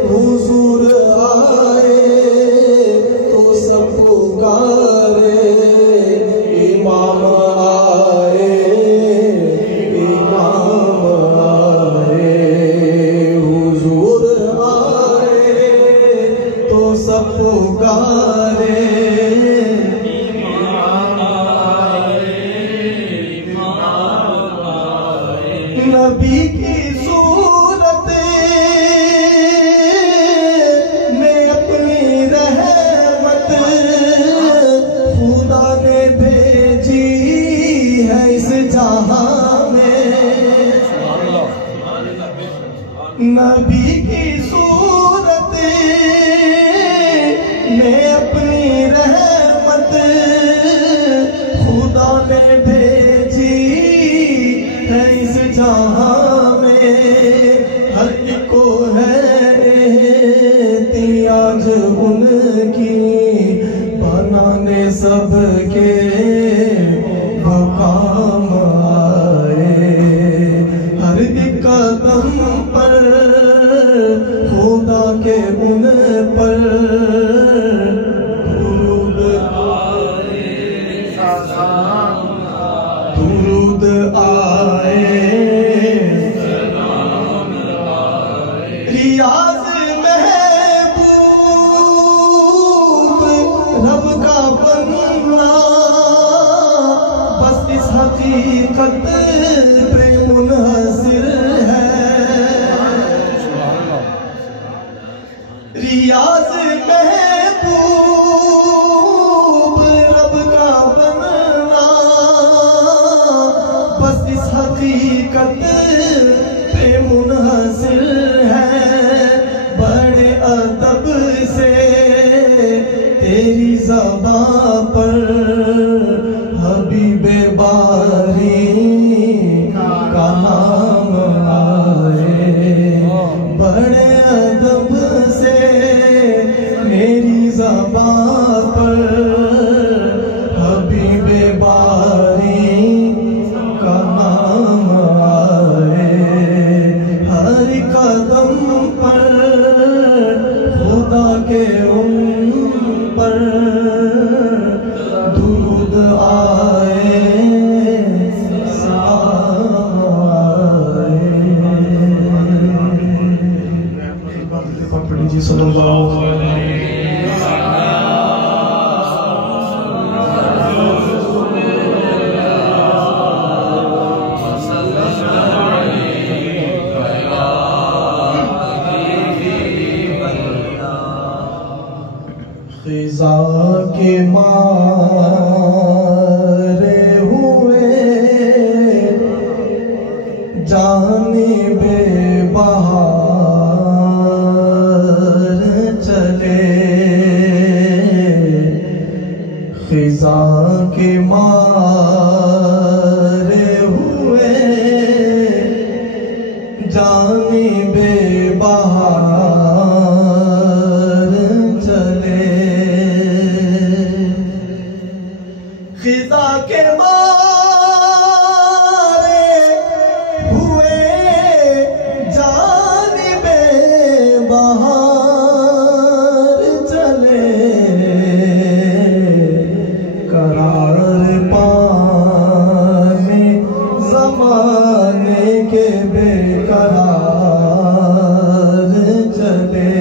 حضور آئے تو سب پکارے، امام آئے، امام آئے، حضور آئے تو سب پکارے، امام آئے، نبی کی صورت میں اپنی رحمت خدا نے بھیجی ہے اس جہاں میں، ہر ایک کو ہے احتیاج ان کی، بنانے سب کے وہ کام آئے، ہر ایک قدم پر خدا کے ان پر درود آئے، ریاض محبوب رب کا بننا بس اس حقیقت پہ منحصر ہے، ریاض محبوب رب کا بننا بس اس حقیقت پہ منحصر ہے، بڑے ادب سے تیری زبان پر حبیب باری کا نام آئے، بڑے ادب سے میری زبان پر حبیب باری کا نام آئے، ہر قدم پر خدا کے ان پر درود آئے، سلام آئے۔ پڑھی جی صلی اللہ علیہ خزاں کے مارے ہوئے جانب بہار چلے، خزاں کے مارے ہوئے جانب بہار چلے، خزاں کے مارے ہوئے جانب بہار چلے، قرار پانے زمانے کے بے قرار چلے،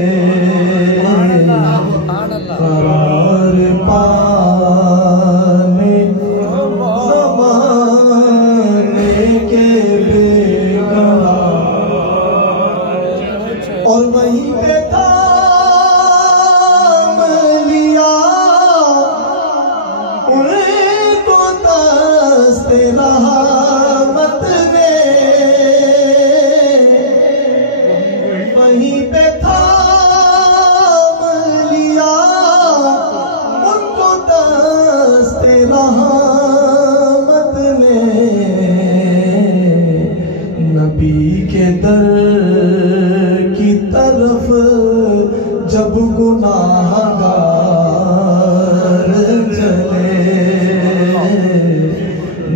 قرار پانے زمانے کے بے قرار، اور وہیں پہ تھام لیا ان کو دست رحمت نے، وہیں پہ تھام لیا ان کو دست رحمت نے، نبی کے در کی طرف جب گناہگار چلے،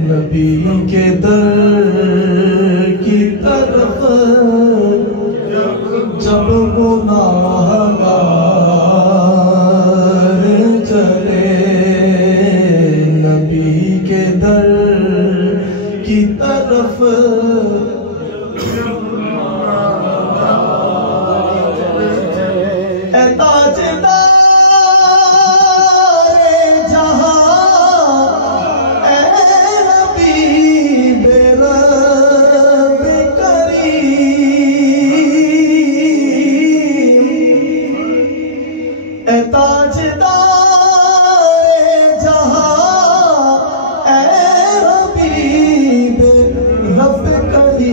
نبی کے در کی طرف جب گناہگار چلے، نبی کے در کی طرف اے تاجدار جہاں، اے حبیب رب کریم، اے تاجدار جہاں، اے حبیب رب کریم،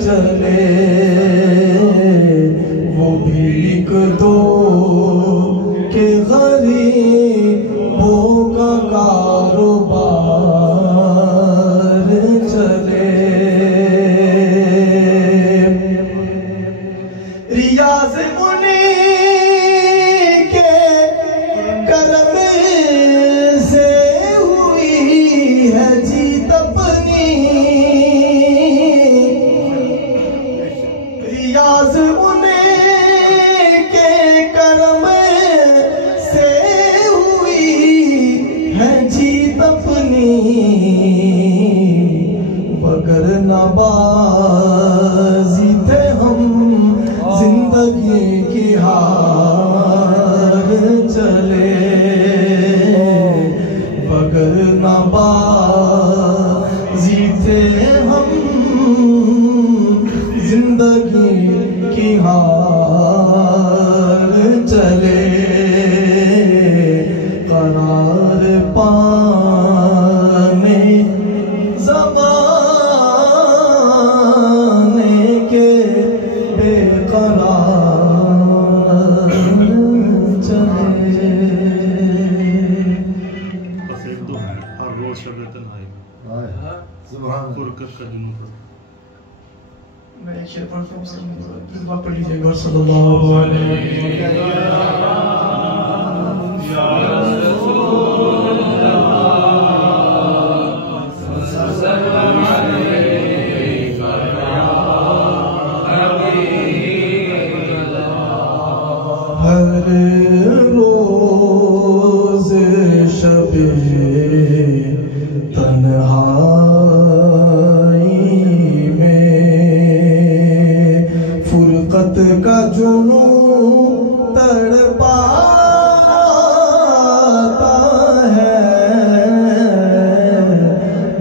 چلے وہ بھیک دو کہ غریبوں کا کاروبار چلے ریاض منی کے کرم سے ہوئی ہے جیت اپنی ریاض منی کے کرم سے ہوئی ہے جیت اپنی مگر نبازی تھے ہم زندگی کی ہار چلے بغیر نبازی تھے ہم زندگی کی ہار چلے قرار پانے زمانے کے بے قرار چلے بس ایک دو ہر روز شب تنہائی فرقت کا جنون پر میں ایک شعر پڑھتا ہوں جذبہ پڑھ لیجئے گا صلی اللہ علیہ ہر روز شب تنہائی میں فرقت کا جنون تڑپاتا ہے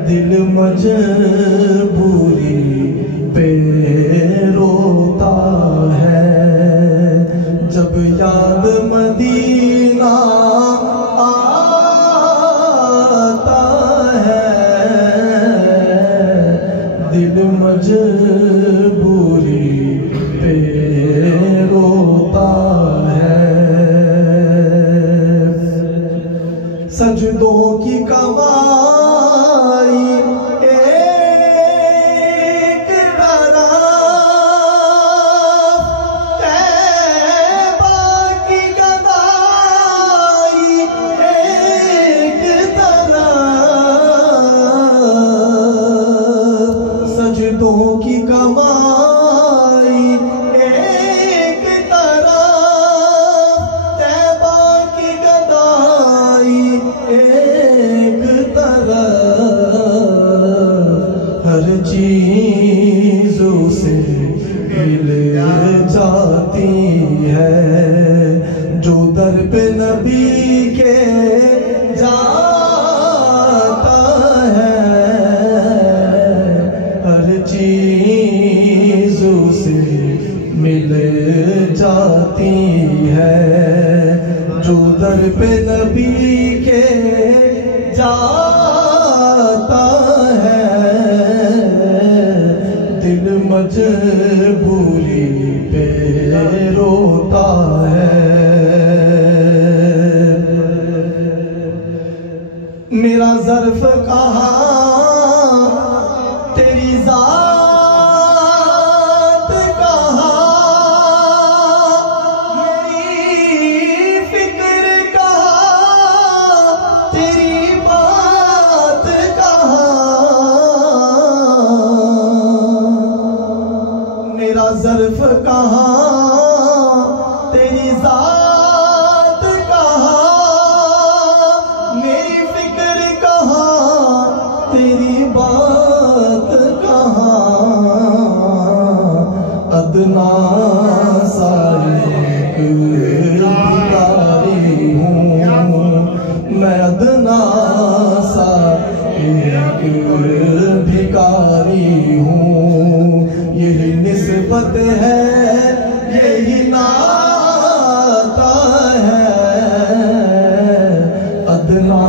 دل مجبوری پہ روتا ہے جب یاد مدینہ آتا ہے دل مجبوری پہ روتا ہے سجدوں کی کمائی ایک طرف طیبہ کی گدائی ایک طرف سجدوں کی کمائی ایک طرف طیبہ کی گدائی ایک طرف ہر چیزوں سے مل جاتی ہے جو در پہ نبی کے جاتا ہے ہر چیزوں سے مل جاتی ہے جو در پہ نبی کے جاتا ہے دل مجبوری پہ روتا ہے میرا ظرف کہاں تیری ذات کہاں میری فکر کہاں تیری بات کہاں میرا ظرف کہاں تیری ذات کہاں میری فکر کہاں تیری بات کہاں ادنا سا ایک بھکاری ہوں میں ادنا سا ایک بھکاری ہوں یہی نسبت ہے یہی ناتا ہے ادنا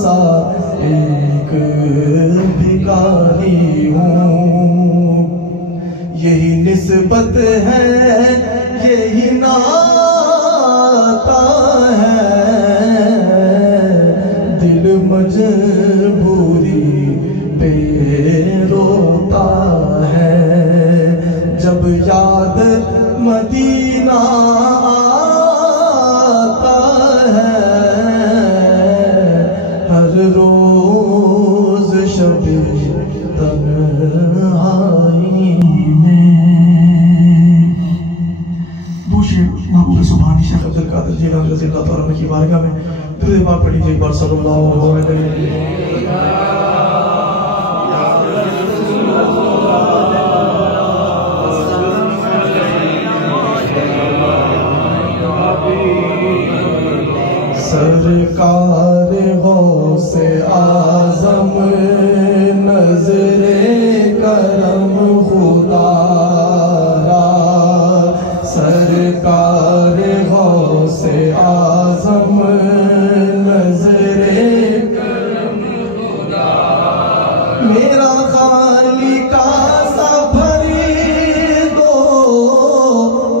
سا ایک بھکاری ہوں نسبت ہے یہی ناتا ہے دل مجبوری پہ روتا ہے جب یاد مدینہ آتا ہے ہر روز شب تنہائی میں دوشی محبوب سبحانی شیخ عبدالقادر جیلانی رضی اللہ تعالیٰ عنہ کی بارگاہ میں درود پاک پڑھی ایک بار صلی اللہ علیہ وسلم سرکار غوث اعظم نظر کرم خدا را سرکار غوث اعظم نظر کرم خدا میرا خالق سا بھری دو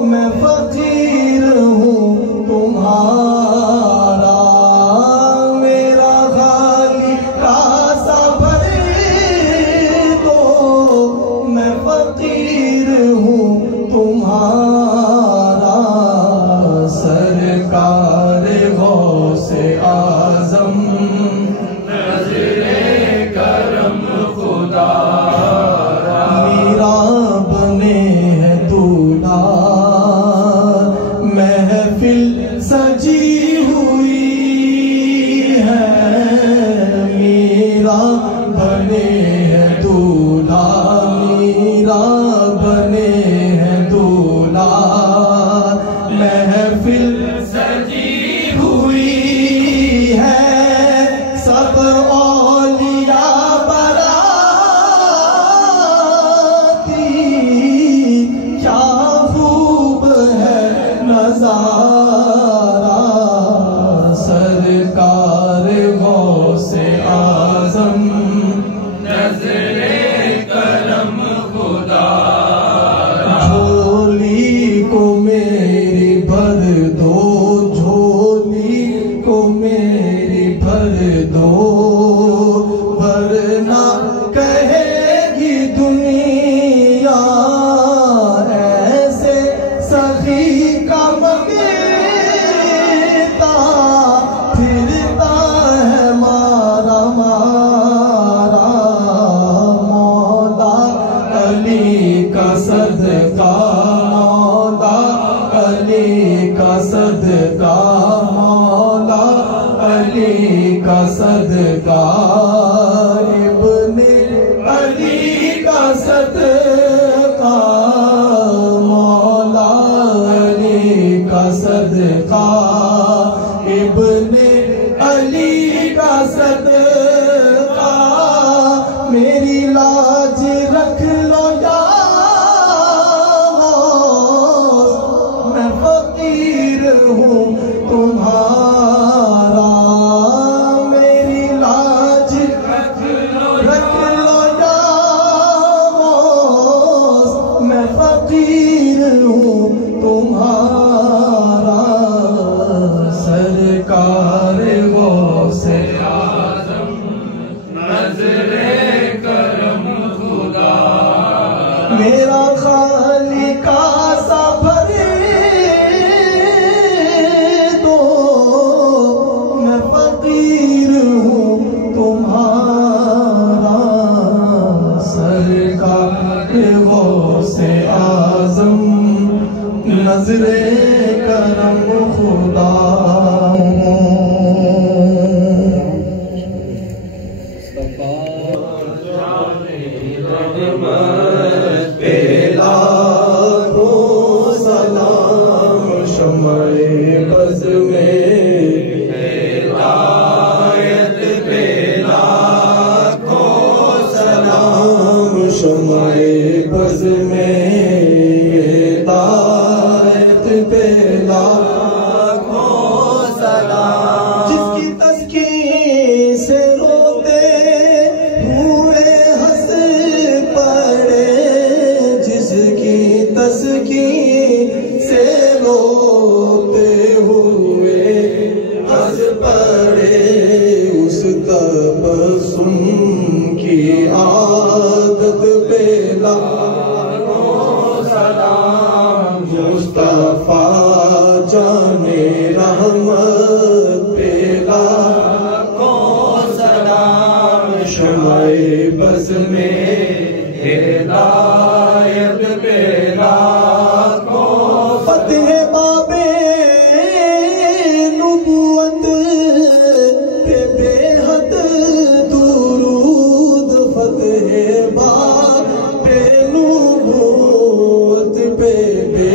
میں فقیر ہوں تمہارا سرکار غوث اعظم نظر کرم خدا میرا بنے ہے دولہا محفل سجی ہوئی ہے میرا بنے ہے دولہا میرا بنے ہے دولہا محفل سجی ہوئی ہے سب اولیاء براتی کیا خوب ہے نظارہ سرکار غوث اعظم نظر کرم خدا جھولی کو میری بھر دو جھولی کو میری بھر دو ورنہ کہے گی دنیا ایسے سخی کا منگتا پھرتا ہے مارا مارا مولا علی کا صدقہ مولا علی کا صدقہ مولا علی کا صدقہ ابن علی کا صدقہ مولا علی کا صدقہ ابن علی کا صدقہ میری لاج رکھ لو یا میں فقیر ہوں تمہارا میری لاج رکھ لو یا میں فقیر ہوں تمہارا سرکار غوث اعظم نظر کرم خدا میرا خالق سا بھری دو میں فقیر ہوں تمہارا سرکار غوث اعظم نظر کرم خدا بز میں ہدایت پہ لاکھوں سلام شمع بز میں ہدایت پہ لاکھوں سلام جس کی تسکین سے روتے ہوئے ہنس پڑے جس کی لاکھوں سلام مصطفیٰ جان رحمت پہ لاکھوں سلام شمع بز میں ہدایت پہ لاکھوں فتح باب نبوت پہ بے حد درود فتح باب نبوت پہ بے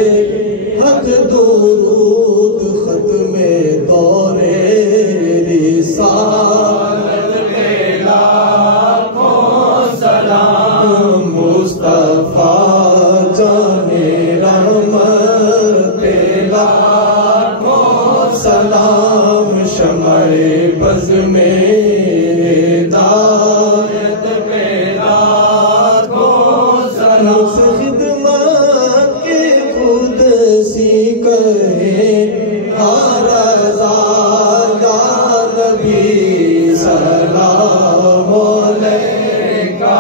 حد درود ختم دور رسالت پہ لاکھوں سلام مصطفیٰ جان رحمت پہ لاکھوں سلام شمع بز میں ہدایت پہ لاکھوں سلام خدمت کے خود سی کہے رضا یا نبی سلام علیکہ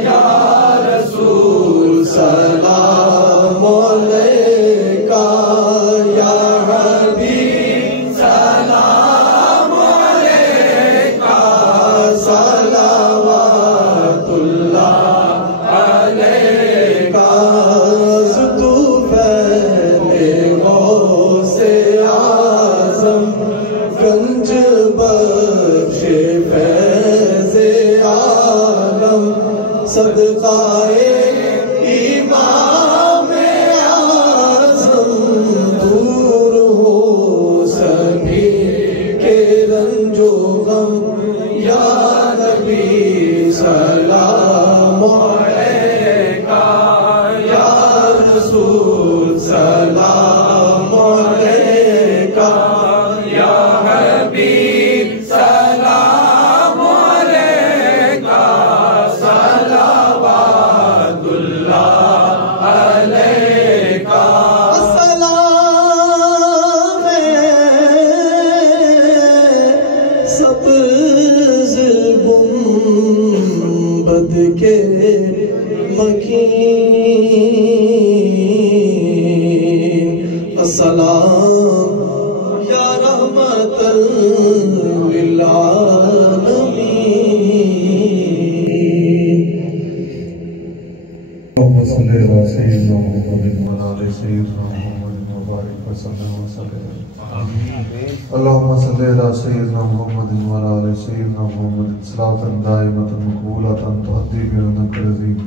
یا رسول سلام علیکہ یا حبیب سلام علیکہ صلوات اللہ علیکہ تو پہلے غوث اعظم گنج بخش فیض عالم صدقائے امام اعظم دور ہو سبھی کے رنج و غم یا نبی سلام علیکہ یا رسول سلام علیکہ یا حبیب سلام علیکہ صلوات اللہ علیکہ السلام سبز گنبد کے مکین السلام یا رحمت للعالمین اللهم صل على سيدنا محمد وعلى آل سيدنا محمد وبارك وسلم وسلم اللهم صل على سيدنا محمد وعلى آل سيدنا محمد صلاة دائمة مقبولة تؤدي بها عنك رضيك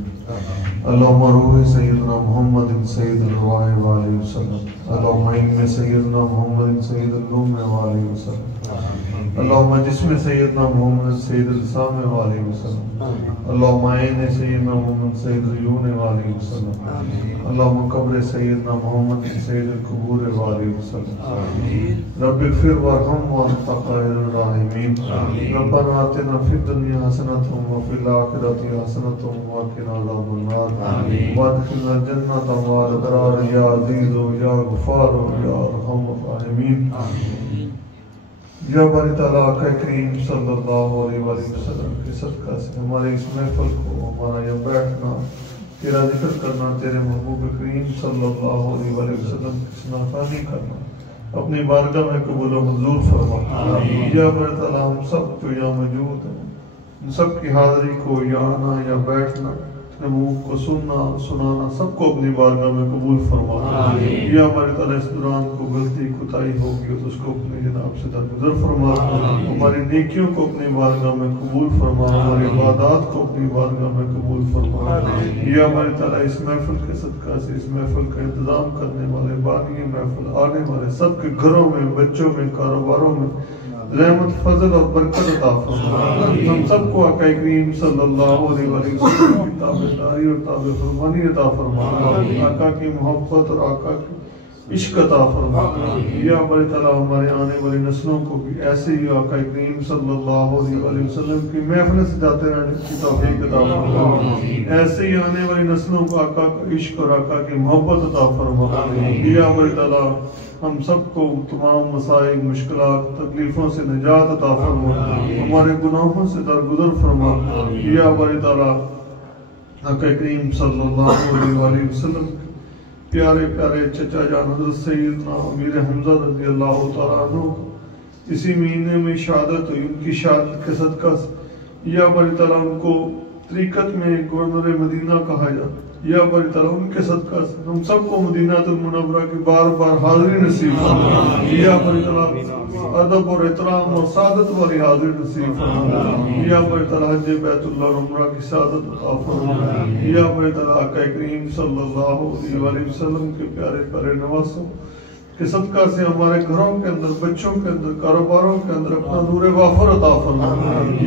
اللهم روح سيدنا محمد سيد الروائع وآله وسلم اللهم إن سيدنا محمد سيد النوم وآله وسلم اللهم جسم سيدنا محمد سيد السام وآله وسلم اللهم عين سيدنا محمد سيد العيون وآله وسلم اللهم قبر سيدنا محمد سيد القبور وآله وسلم رب اغفر وارحم وانت خير الراحمين ربنا آتنا في الدنيا حسنة وفي الآخرة حسنة وقنا عذاب النار وادخلنا الجنة مع الأبرار يا عزيز يا غفار يا أرحم الراحمين یا باری تعالیٰ آقا کریم صلی اللہ علیہ وسلم کے صدقہ سے ہمارے اس محفل کو ہمارا یہ بیٹھنا تیرا ذکر کرنا تیرے محبوب کریم صلی اللہ علیہ وسلم کی شناخوانی کرنا اپنی بارگاہ میں قبول و منظور فرما یا باری تعالیٰ ہم سب جو یہاں موجود ہیں ان سب کی حاضری کو یا آنا یا بیٹھنا نمو کو سننا سنانا سب کو اپنی بارگاہ میں قبول فرما یا ہمارے تعالیٰ اس دوران کو غلطی کوتاہی ہوگی تو اس کو اپنے جناب سے درگزر فرما ہماری نیکیوں کو اپنی بارگاہ میں قبول فرما ہماری عبادات کو اپنی بارگاہ میں قبول فرما یا ہمارے تعالیٰ اس محفل کے صدقہ سے اس محفل کا انتظام کرنے والے بانی محفل آنے والے سب کے گھروں میں بچوں میں کاروباروں میں رحمت فضل اور برکت عطا فرما ہم سب کو آقا کریم صلی اللہ علیہ وسلم کی تابعداری اور تابع فرمانی عطا فرما آقا کی محبت اور آقا کی عشق عطا فرما یا بڑی تعالیٰ ہمارے آنے والی نسلوں کو بھی ایسے ہی آقا کریم صلی اللہ علیہ وسلم کی محفل سے جاتے رہنے کی توفیق عطا فرما ایسے ہی آنے والی نسلوں کو آقا کا عشق اور آقا کی محبت عطا فرما یا بڑی تعالیٰ ہم سب کو تمام مسائل مشکلات تکلیفوں سے نجات عطا فرما ہمارے گناہوں سے درگزر فرما یا بڑی تعالیٰ آقا کریم صلی اللہ علیہ وآلہ وسلم پیارے پیارے چچا جان حضرت سیدنا امیر حمزہ رضی اللہ تعالیٰ عنہ اسی مہینے میں شہادت ہوئی. ان کی شہادت کے صدقہ یا بری تعالیٰ ان کو طریقت میں گورنر مدینہ کہا جاتا. یا بری تعالیٰ ان کے صدقہ سے ہم سب کو مدینہ المنورہ کی بار بار حاضری نصیب فرما. یا بری تعالیٰ ادب اور احترام اور سعادت والی حاضری نصیب فرما. یا بری تعالیٰ حج بیت اللہ اور عمرہ کی سعادت عطا فرما. یا بری تعالیٰ آقا کریم صلی اللہ علیہ وآلہ وسلم کے پیارے پیارے نواسوں کہ صدقہ سے ہمارے گھروں کے اندر، بچوں کے اندر، کاروباروں کے اندر اپنا نور وافر عطا فرما.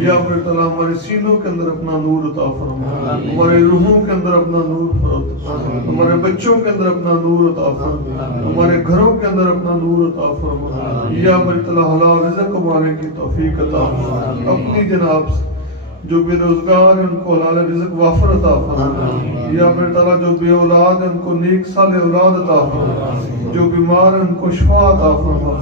یا بری تعالیٰ ہمارے سینوں کے اندر اپنا نور عطا فرما. ہمارے روحوں کے اندر اپنا نور فرما. ہمارے بچوں کے اندر اپنا نور عطا فرما. ہمارے گھروں کے اندر اپنا نور عطا فرما. یا بری تعالیٰ حلال رزق کمانے کی توفیق عطا فرما. اپنی جناب سے جو بے روزگار ہیں ان کو حلال رزق وافر عطا فرما. یا بری تعالیٰ جو بے اولاد ہیں ان کو نیک صالح اولاد عطا فرما. جو بیمار ہیں ان کو شفا عطا فرما.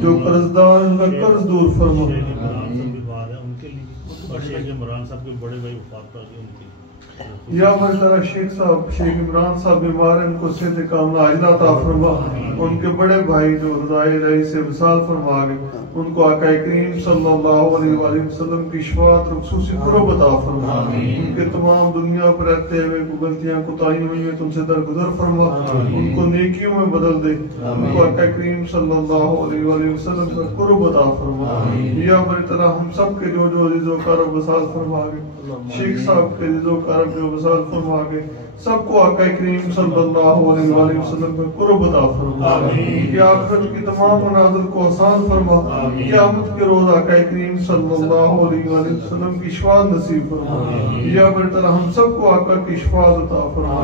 جو قرضدار ان کا قرض دور فرما. ان کے لیے اور شیخ عمران صاحب کے بڑے بھائی وفات پا گئے ان کی. یا بری تعالیٰ شیخ عمران صاحب بیمار ہیں ان کو صحت کاملہ عاجلہ عطا فرما. ان کے بڑے بھائی جو رضائے الہی سے وصال فرما گئے ان کو آقا کریم صلی اللہ علیہ وآلہ وسلم کی شفاعت اور خصوصی قرب عطا فرما. ان کے تمام دنیا پر رہتے ہوئے غلطیاں کوتاہیاں ہوئی ہیں تم سے درگزر فرما. ان کو نیکیوں میں بدل دے. ان کو آقا کریم صلی اللہ علیہ وآلہ وسلم کا قرب عطا فرما. یا بری تعالیٰ ہم سب کے جو عزیز و اقارب وصال فرما گئے، شیخ صاحب کے عزیز و اقارب جو وصال فرما گئے، سب کو آقا کریم صلی اللہ علیہ وآلہ وسلم کا قرب عطا فرما. کہ آخرت کی تمام منازل کو آسان فرما. قیامت کے روز آقا کریم صلی اللہ علیہ وآلہ وسلم کی شفاعت نصیب فرما. یا بری تعالیٰ ہم سب کو آقا کی شفاعت عطا فرما.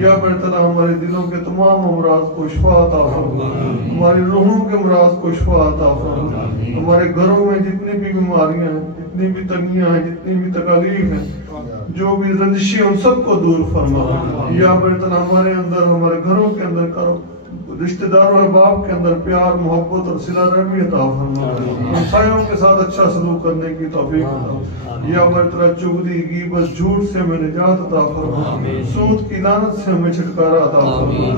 یا بری تعالیٰ ہمارے دلوں کے تمام امراض کو شفا عطا فرما. ہماری روحوں کے امراض کو شفا عطا فرما. ہمارے گھروں میں جتنی بھی بیماریاں ہیں، جتنی بھی تنگیاں ہیں، جتنی بھی تکالیف ہیں، جو بھی رنجشیں ان سب کو دور فرما. یا بری تعالیٰ ہمارے اندر، ہمارے گھروں کے اندر کرو رشتہ داروں احباب کے اندر پیار، محبت اور صلہ رحمی عطا فرما. ہمسایوں کے ساتھ اچھا سلوک کرنے کی توفیق عطا. یا بری تعالیٰ چغلی، غیبت، جھوٹ سے ہمیں نجات عطا فرما. سود کی لعنت سے ہمیں چھٹکارا عطا فرما.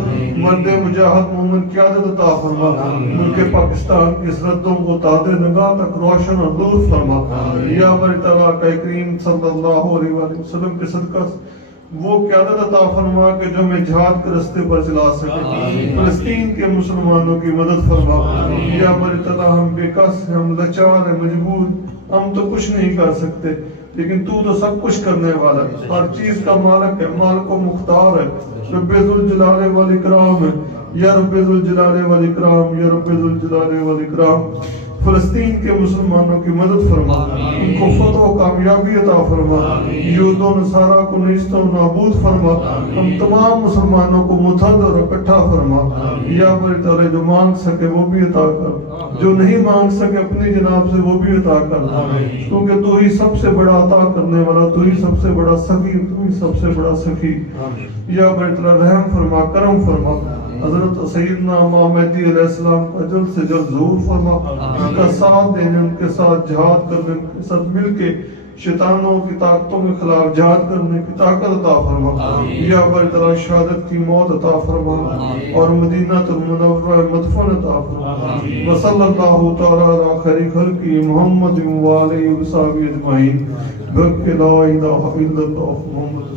مرد مجاہد مومن قیادت عطا فرما. ملک پاکستان کی سرحدوں کو تاد نگاہ تک روشن اور دور فرما. یا بری تعالیٰ آقا کریم صلی اللہ علیہ وآلہ وسلم کے صدقہ وہ قیادت عطا فرما کہ جو ہمیں جہاد کے راستے پر چلا سکے. فلسطین کے مسلمانوں کی مدد فرما. یا بری تعالیٰ ہم بے کس ہیں، ہم لاچار ہیں، مجبور، ہم تو کچھ نہیں کر سکتے، لیکن تو سب کچھ کرنے والا ہے، ہر چیز کا مالک ہے، مالک و مختار ہے، رب ذوالجلال والاکرام ہے. یا رب ذوالجلال والاکرام، یا رب ذوالجلال والاکرام فلسطین کے مسلمانوں کی مدد فرما. ان کو فتح و کامیابی عطا فرما. یہود و نصارہ کو نیست و نابود فرما. ہم تمام مسلمانوں کو متحد اور اکٹھا فرما. یا بری تعالیٰ جو مانگ سکے وہ بھی عطا کر، جو نہیں مانگ سکے اپنی جناب سے وہ بھی عطا کر. کیونکہ تو ہی سب سے بڑا عطا کرنے والا، تو ہی سب سے بڑا سخی، تو ہی سب سے بڑا سخی. یا بری تعالیٰ رحم فرما، کرم فرما. حضرت سیدنا امام مہدی علیہ السلام کا جلد سے جلد ظہور فرما. ان کا ساتھ دینے، ان کے ساتھ جہاد کرنے، ان کے ساتھ مل کے شیطانوں کی طاقتوں کے خلاف جہاد کرنے کی طاقت عطا فرما. یا بری تعالیٰ شہادت کی موت عطا فرما اور مدینہ المنورہ مدفن عطا فرما. وصلی اللہ تعالی علی خیر خلق محمد و آلہ و صحبہ اجمعین. بحق لا الہ الا اللہ محمد.